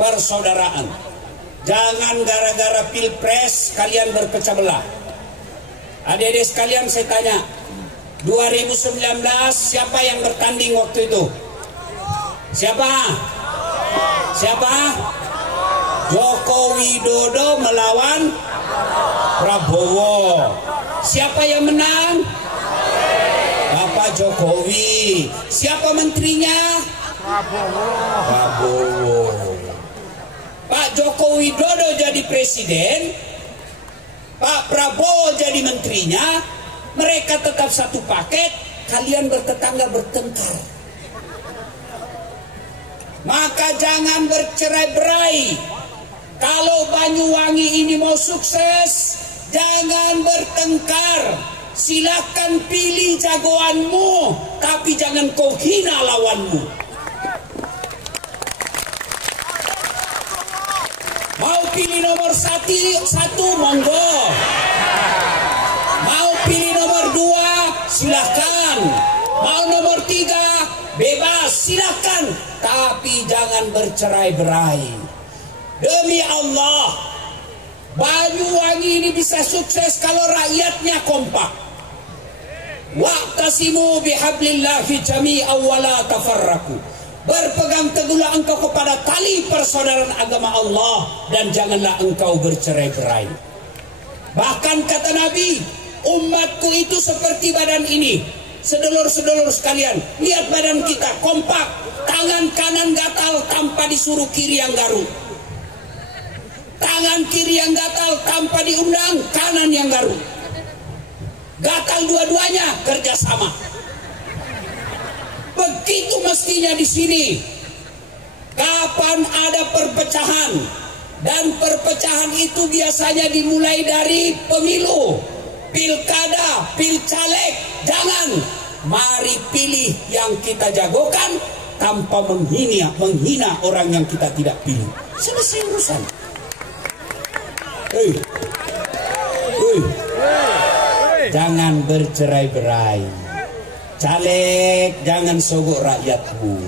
persaudaraan. Jangan gara-gara pilpres kalian berpecah belah. Adik-adik sekalian, saya tanya, 2019 siapa yang bertanding waktu itu? Siapa? Siapa? Joko Widodo melawan Prabowo. Siapa yang menang? Bapak Jokowi. Siapa menterinya? Prabowo. Pak Joko Widodo jadi presiden, Pak Prabowo jadi menterinya, mereka tetap satu paket, kalian bertetangga bertengkar. Maka jangan bercerai-berai. Kalau Banyuwangi ini mau sukses, jangan bertengkar. Silakan pilih jagoanmu, tapi jangan kau hina lawanmu. Mau pilih nomor satu monggo. Mau pilih nomor 2 silakan. Mau nomor 3 bebas silakan. Tapi jangan bercerai-berai. Demi Allah, Banyuwangi ini bisa sukses kalau rakyatnya kompak. Wa'tasimu bihablillahi jami'an wa la tafarraqu. Berpegang teguhlah engkau kepada tali persaudaraan agama Allah dan janganlah engkau bercerai-berai. Bahkan kata Nabi, umatku itu seperti badan ini. Sedulur-sedulur sekalian, lihat badan kita kompak, tangan kanan gatal tanpa disuruh kiri yang garuk. Tangan kiri yang gatal tanpa diundang kanan yang garuk. Gatal dua-duanya kerjasama. Begitu mestinya di sini. Kapan ada perpecahan, dan perpecahan itu biasanya dimulai dari pemilu, pilkada, pilcaleg. Jangan, mari pilih yang kita jagokan tanpa menghina orang yang kita tidak pilih. Selesai urusan. Jangan bercerai-berai. Caleg jangan sogok rakyatmu.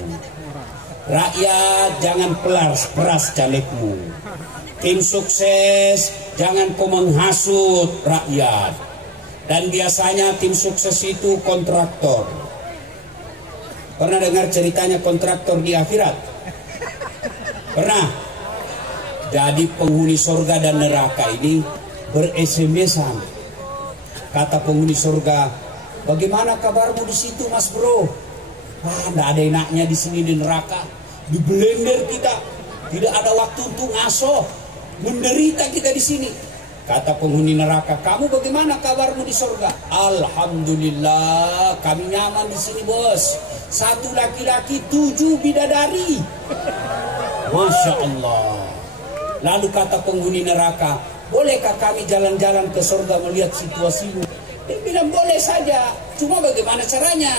Rakyat jangan peras calegmu. Tim sukses jangan kau menghasut rakyat. Dan biasanya tim sukses itu kontraktor. Pernah dengar ceritanya kontraktor di akhirat? Pernah? Jadi penghuni surga dan neraka ini ber-SMS-an. Kata penghuni surga, bagaimana kabarmu di situ, Mas Bro? Nggak ada enaknya di sini di neraka. Di blender kita, tidak ada waktu untuk ngaso. Menderita kita di sini. Kata penghuni neraka, kamu bagaimana kabarmu di surga? Alhamdulillah, kami nyaman di sini, bos. 1 laki-laki, 7 bidadari. Masya Allah. Lalu kata penghuni neraka, bolehkah kami jalan-jalan ke surga melihat situasimu? Dia bilang boleh saja, cuma bagaimana caranya?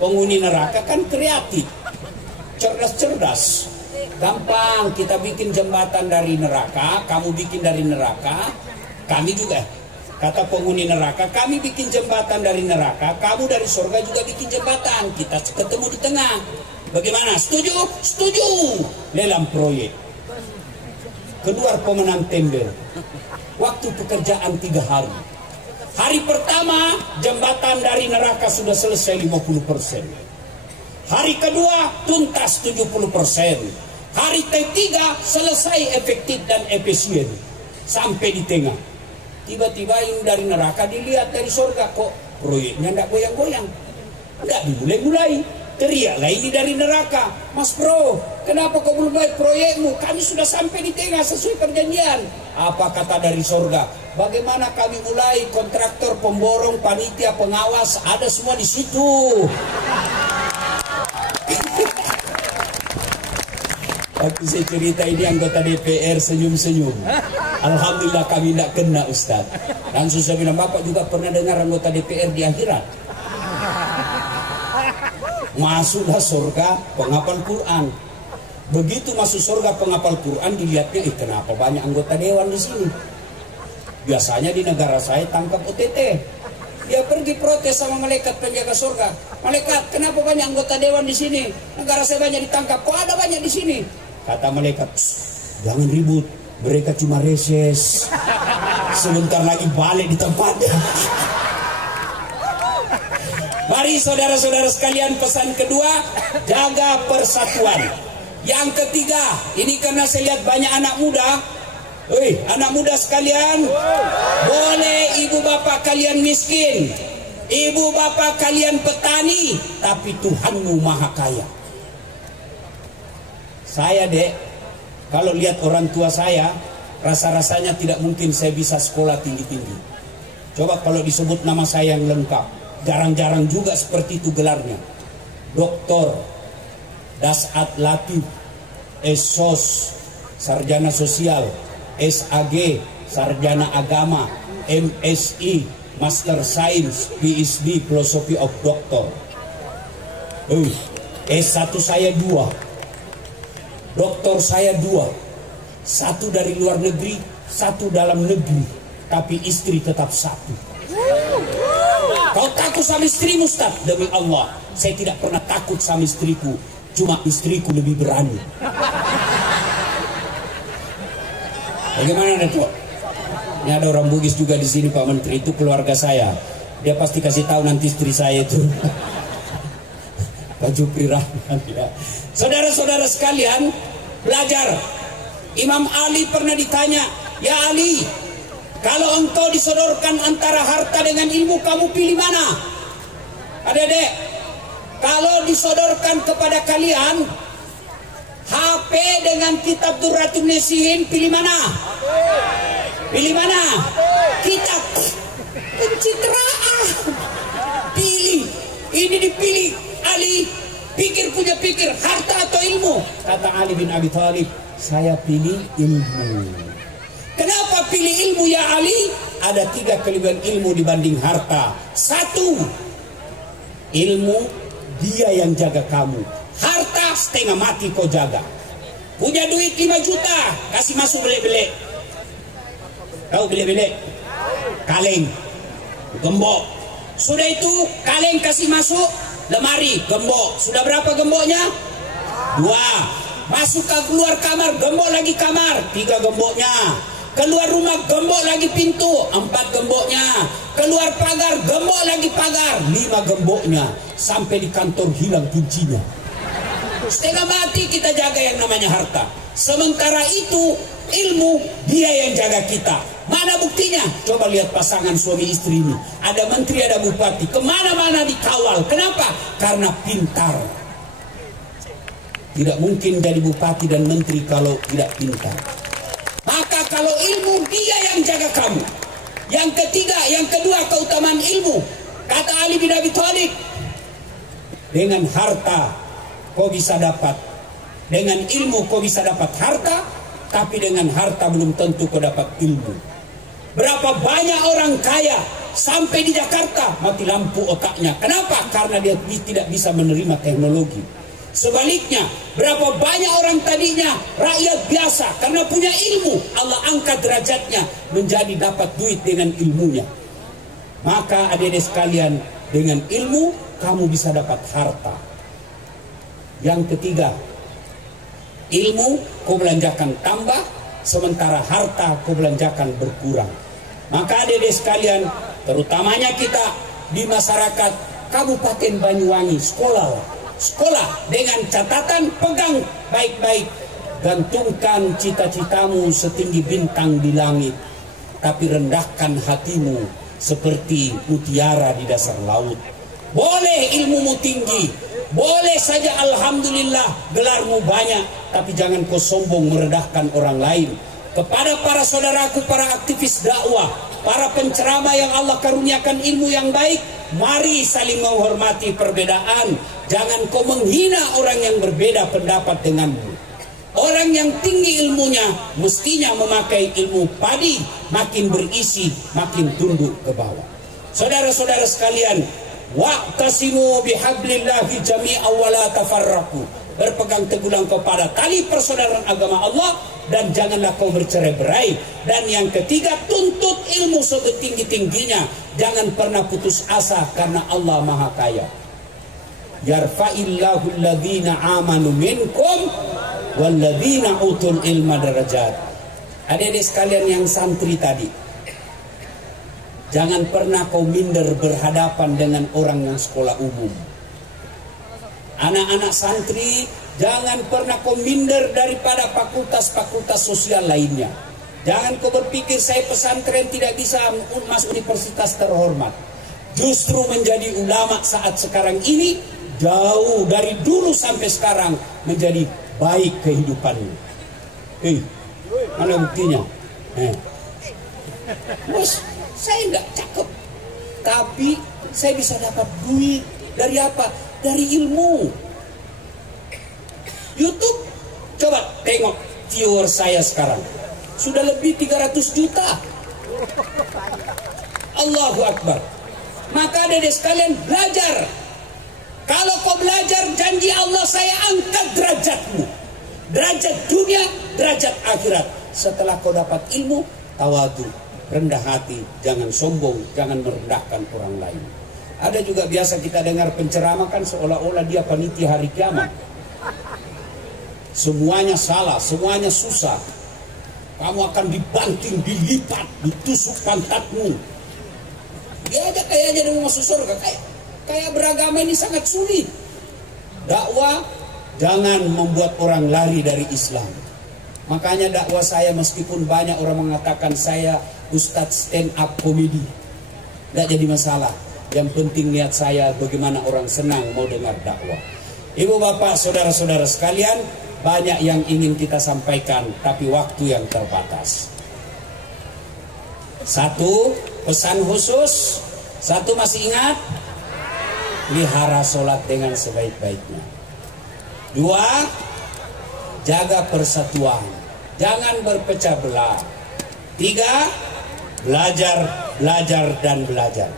Penghuni neraka kan kreatif, cerdas-cerdas. Gampang, kita bikin jembatan dari neraka, kamu bikin dari neraka, kami juga. Kata penghuni neraka, kami bikin jembatan dari neraka, kamu dari surga juga bikin jembatan. Kita ketemu di tengah. Bagaimana? Setuju? Setuju. Lelang proyek. Keluar pemenang tender. Waktu pekerjaan 3 hari. Hari pertama jembatan dari neraka sudah selesai 50%. Hari kedua tuntas 70%. Hari ketiga selesai efektif dan efisien. Sampai di tengah. Tiba-tiba yang dari neraka dilihat dari surga, kok proyeknya tidak goyang-goyang. Tidak dimulai-mulai. Teriaklah ini dari neraka. Mas Bro, kenapa kau belum mulai proyekmu? Kami sudah sampai di tengah sesuai perjanjian. Apa kata dari sorga? Bagaimana kami mulai? Kontraktor, pemborong, panitia, pengawas, ada semua di situ. Waktu saya cerita ini anggota DPR senyum-senyum. Alhamdulillah kami tidak kena Ustaz. Langsung saya bilang, Bapak juga pernah dengar anggota DPR di akhirat? Masuklah surga penghafal Quran. Begitu masuk surga penghafal Quran, dilihatnya, kenapa banyak anggota dewan di sini? Biasanya di negara saya tangkap OTT. Dia pergi protes sama malaikat penjaga surga. Malaikat, kenapa banyak anggota dewan di sini? Negara saya banyak ditangkap. Kok ada banyak di sini? Kata malaikat, jangan ribut. Mereka cuma reses. Sebentar lagi balik di tempatnya. Mari saudara-saudara sekalian, pesan kedua, jaga persatuan. Yang ketiga, ini karena saya lihat banyak anak muda. Anak muda sekalian, boleh ibu bapak kalian miskin, ibu bapak kalian petani, tapi Tuhanmu maha kaya. Saya dek, kalau lihat orang tua saya, rasa-rasanya tidak mungkin saya bisa sekolah tinggi-tinggi. Coba kalau disebut nama saya yang lengkap, jarang-jarang juga seperti itu gelarnya. Doktor Dasat Latif, SOS, Sarjana Sosial, SAG, Sarjana Agama, MSI, Master Science, PhD, Philosophy of Doctor. S1 saya 2, doktor saya 2, 1 dari luar negeri, 1 dalam negeri, tapi istri tetap 1. Kau takut sama istrimu, Ustaz? Demi Allah, saya tidak pernah takut sama istriku, cuma istriku lebih berani. Bagaimana Datuk? Ini ada orang Bugis juga di sini, Pak Menteri, itu keluarga saya. Dia pasti kasih tahu nanti istri saya itu. Pak Jupri Rahman ya. Saudara-saudara sekalian, belajar. Imam Ali pernah ditanya, ya Ali, kalau engkau disodorkan antara harta dengan ilmu, kamu pilih mana? Adik-adik, kalau disodorkan kepada kalian HP dengan kitab Durratun Nasihin, pilih mana? Pilih mana? Kitab pencitraan. Pilih. Ini dipilih. Ali, pikir punya pikir, harta atau ilmu? Kata Ali bin Abi Thalib, saya pilih ilmu. Kenapa pilih ilmu ya Ali? Ada 3 kelebihan ilmu dibanding harta. 1, ilmu dia yang jaga kamu. Harta setengah mati kau jaga. Punya duit 5 juta, kasih masuk belek-belek. Tahu belek-belek? Kaleng, gembok. Sudah itu kaleng kasih masuk lemari, gembok. Sudah berapa gemboknya? 2. Masuk ke keluar kamar, gembok lagi kamar, 3 gemboknya. Keluar rumah, gembok lagi pintu, 4 gemboknya. Keluar pagar, gembok lagi pagar, 5 gemboknya. Sampai di kantor hilang kuncinya. Setengah mati kita jaga yang namanya harta. Sementara itu ilmu dia yang jaga kita. Mana buktinya? Coba lihat pasangan suami istri ini. Ada menteri, ada bupati, kemana-mana dikawal. Kenapa? Karena pintar. Tidak mungkin jadi bupati dan menteri kalau tidak pintar. Maka kalau ilmu, dia yang jaga kamu. Yang ketiga, yang kedua, keutamaan ilmu. Kata Ali bin Abi Thalib, dengan harta kau bisa dapat, dengan ilmu kau bisa dapat harta, tapi dengan harta belum tentu kau dapat ilmu. Berapa banyak orang kaya sampai di Jakarta mati lampu otaknya. Kenapa? Karena dia tidak bisa menerima teknologi. Sebaliknya, berapa banyak orang tadinya rakyat biasa, karena punya ilmu, Allah angkat derajatnya menjadi dapat duit dengan ilmunya. Maka adik-adik sekalian, dengan ilmu kamu bisa dapat harta. Yang ketiga, ilmu kau belanjakan tambah, sementara harta kau belanjakan berkurang. Maka adik-adik sekalian, terutamanya kita di masyarakat Kabupaten Banyuwangi, sekolah dengan catatan, pegang baik-baik, gantungkan cita-citamu setinggi bintang di langit, tapi rendahkan hatimu seperti mutiara di dasar laut. Boleh ilmumu tinggi, Boleh saja alhamdulillah gelarmu banyak, tapi jangan kau sombong merendahkan orang lain. Kepada para saudaraku, para aktivis dakwah, para penceramah yang Allah karuniakan ilmu yang baik, mari saling menghormati perbedaan. Jangan kau menghina orang yang berbeda pendapat denganmu. Orang yang tinggi ilmunya mestinya memakai ilmu padi, makin berisi, makin tunduk ke bawah. Saudara-saudara sekalian, wa'tasimu bihablillahi jami'an wa la tafarraqu. Berpegang teguhlah kepada tali persaudaraan agama Allah dan janganlah kau bercerai-berai. Dan yang ketiga, tuntut ilmu setinggi-tingginya. Jangan pernah putus asa karena Allah Maha Kaya. Yarfa'illahu alladhina amanu minkum walladzina utul ilma darajat. Adik-adik sekalian yang santri tadi, jangan pernah kau minder berhadapan dengan orang yang sekolah umum. Anak-anak santri, jangan pernah kau minder daripada fakultas-fakultas sosial lainnya. Jangan kau berpikir saya pesantren tidak bisa masuk universitas terhormat. Justru menjadi ulama saat sekarang ini jauh dari dulu sampai sekarang menjadi baik kehidupanmu. Mana buktinya? Bos, saya nggak cakep, tapi saya bisa dapat duit dari apa? Dari ilmu. YouTube, coba tengok viewer saya sekarang, sudah lebih 300 juta. Allahu Akbar. Maka adik-adik sekalian belajar. Kalau kau belajar, janji Allah saya angkat derajatmu. Derajat dunia, derajat akhirat. Setelah kau dapat ilmu, tawadu, rendah hati, jangan sombong, jangan merendahkan orang lain. Ada juga biasa kita dengar penceramah kan seolah-olah dia panitia hari kiamat. Semuanya salah, semuanya susah. Kamu akan dibanting, dilipat, ditusuk pantatmu. Dia aja kayaknya mau masuk surga, kayak beragama ini sangat sulit. Dakwah jangan membuat orang lari dari Islam. Makanya dakwah saya meskipun banyak orang mengatakan saya ustadz stand up komedi, tidak jadi masalah. Yang penting niat saya bagaimana orang senang mau dengar dakwah. Ibu bapak saudara-saudara sekalian, banyak yang ingin kita sampaikan tapi waktu yang terbatas. Satu, pesan khusus. Satu, masih ingat? Pelihara sholat dengan sebaik-baiknya. Dua, jaga persatuan, jangan berpecah belah. Tiga, belajar dan belajar.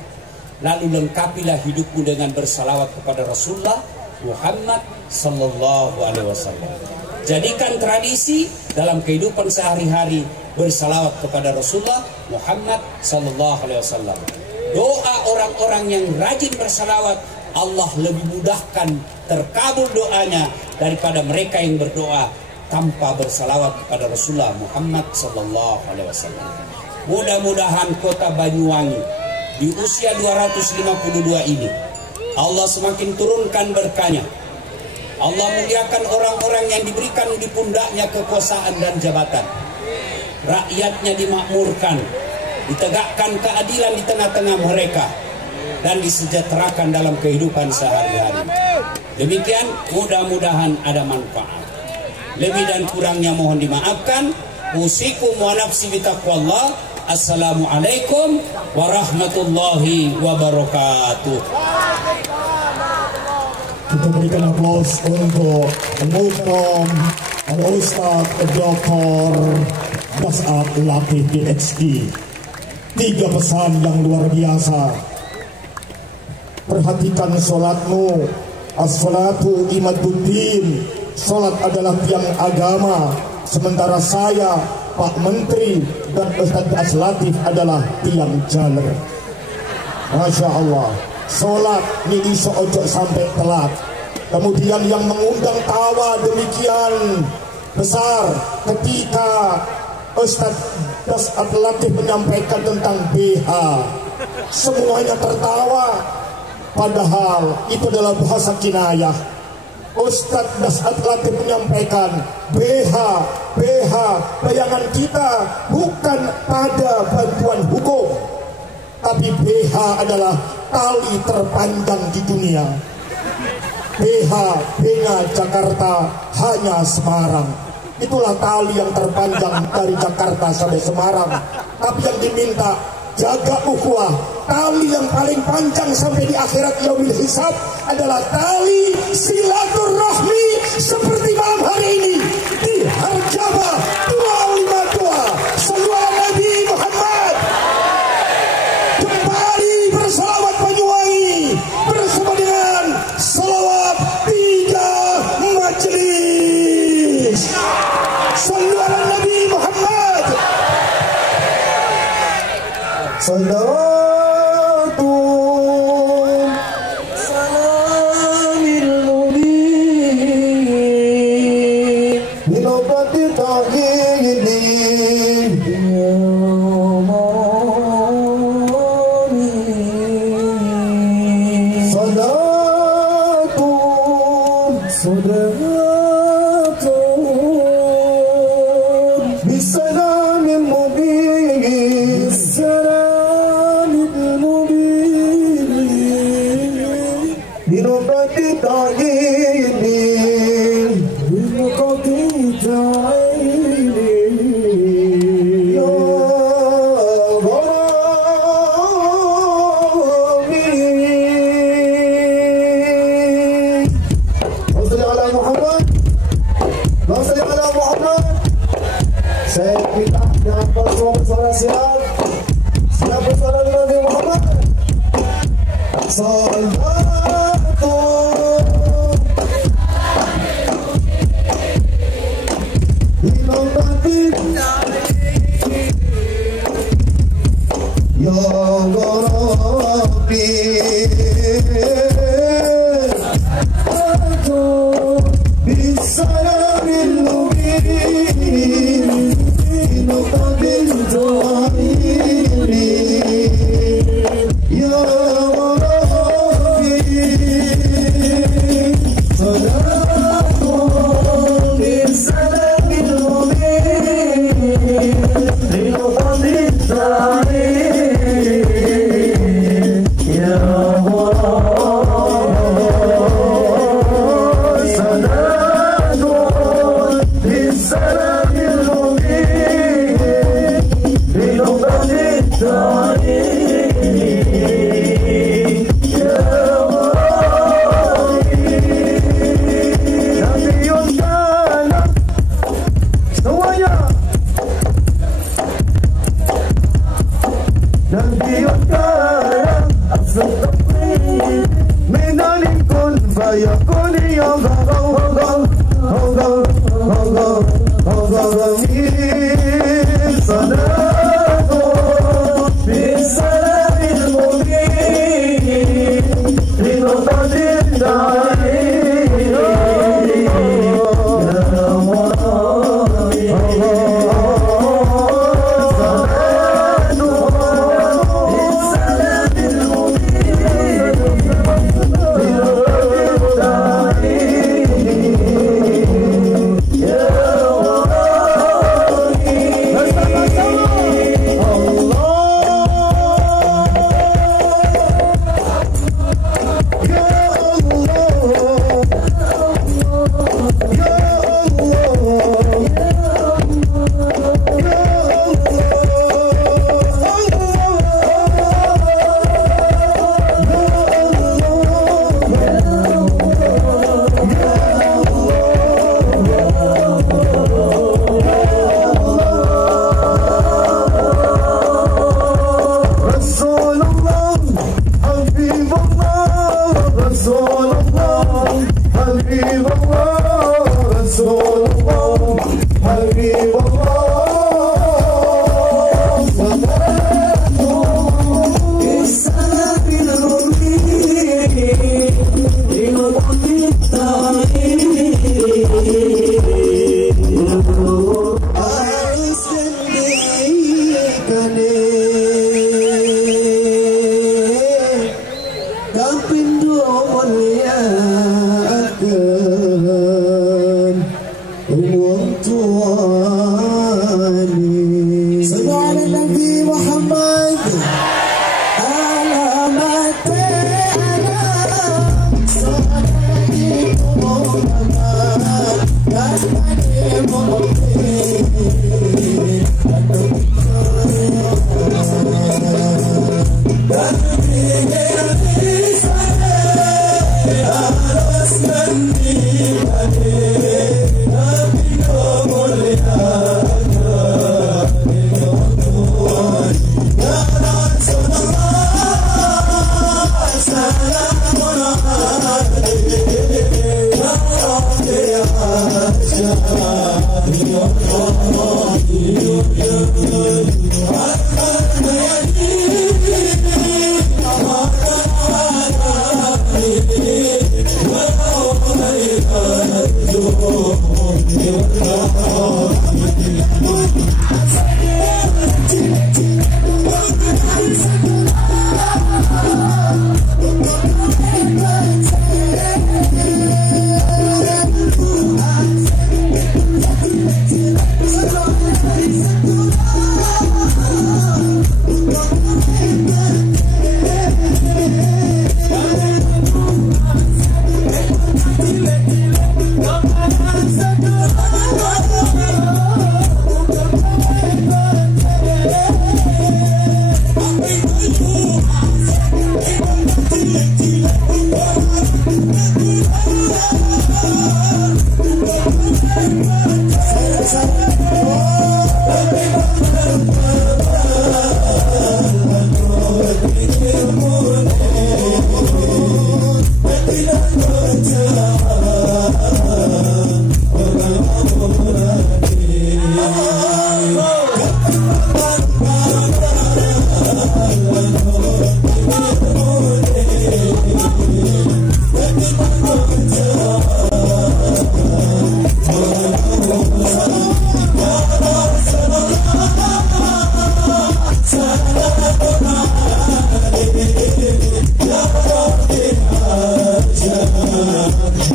Lalu lengkapilah hidupmu dengan bersalawat kepada Rasulullah Muhammad Sallallahu Alaihi Wasallam. Jadikan tradisi dalam kehidupan sehari-hari bersalawat kepada Rasulullah Muhammad Sallallahu Alaihi Wasallam. Doa orang-orang yang rajin bersalawat, Allah lebih mudahkan terkabul doanya daripada mereka yang berdoa tanpa bersalawat kepada Rasulullah Muhammad Sallallahu Alaihi Wasallam. Mudah-mudahan kota Banyuwangi di usia 252 ini Allah semakin turunkan berkahnya. Allah muliakan orang-orang yang diberikan di pundaknya kekuasaan dan jabatan. Rakyatnya dimakmurkan, ditegakkan keadilan di tengah-tengah mereka, dan disejahterakan dalam kehidupan sehari-hari. Demikian, mudah-mudahan ada manfaat. Lebih dan kurangnya mohon dimaafkan. Usikum wa nafsi bitaqwallah. Assalamualaikum warahmatullahi wabarakatuh. Kita berikan aplaus untuk Muhtaram Al-Ustaz Dr. Das'ad Latif PhD. 3 pesan yang luar biasa. Perhatikan sholatmu. As-salatu imaduddin. Sholat adalah tiang agama. Sementara saya, Pak Menteri dan Ustaz Latif adalah tiang jalan. Masya Allah. Sholat ini iso ojo sampai telat. Kemudian yang mengundang tawa demikian besar ketika Ustaz Latif menyampaikan tentang BH. Semuanya tertawa. Padahal itu adalah bahasa kinayah. Ustaz Latif menyampaikan BH, bayangan kita bukan pada bantuan hukum, tapi BH adalah tali terpanjang di dunia. BH Benga Jakarta hanya Semarang. Itulah tali yang terpanjang dari Jakarta sampai Semarang. Tapi yang diminta jaga ukhuwah, tali yang paling panjang sampai di akhirat yaumil hisab adalah tali silaturahmi seperti malam hari ini di Harjaba 252. Sallu ala Nabi Muhammad. Kembali bersalawat Banyuwangi bersama dengan salawat 3 majelis. Sallu ala Nabi Muhammad. Salatu salamil mubin binobati ta'ini salatu salatu bisalamil mubin binobati ta'ini binobati ta'ini ya Rabbi. Allahumma ala Muhammad, Allahumma ala Muhammad. Saya minta jangan bersuara siap. Siap bersuara Nabi Muhammad. Salatu binobati ya Rabbi. Bisalamil mubin binobati ta'ini ya Umur tua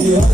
Ya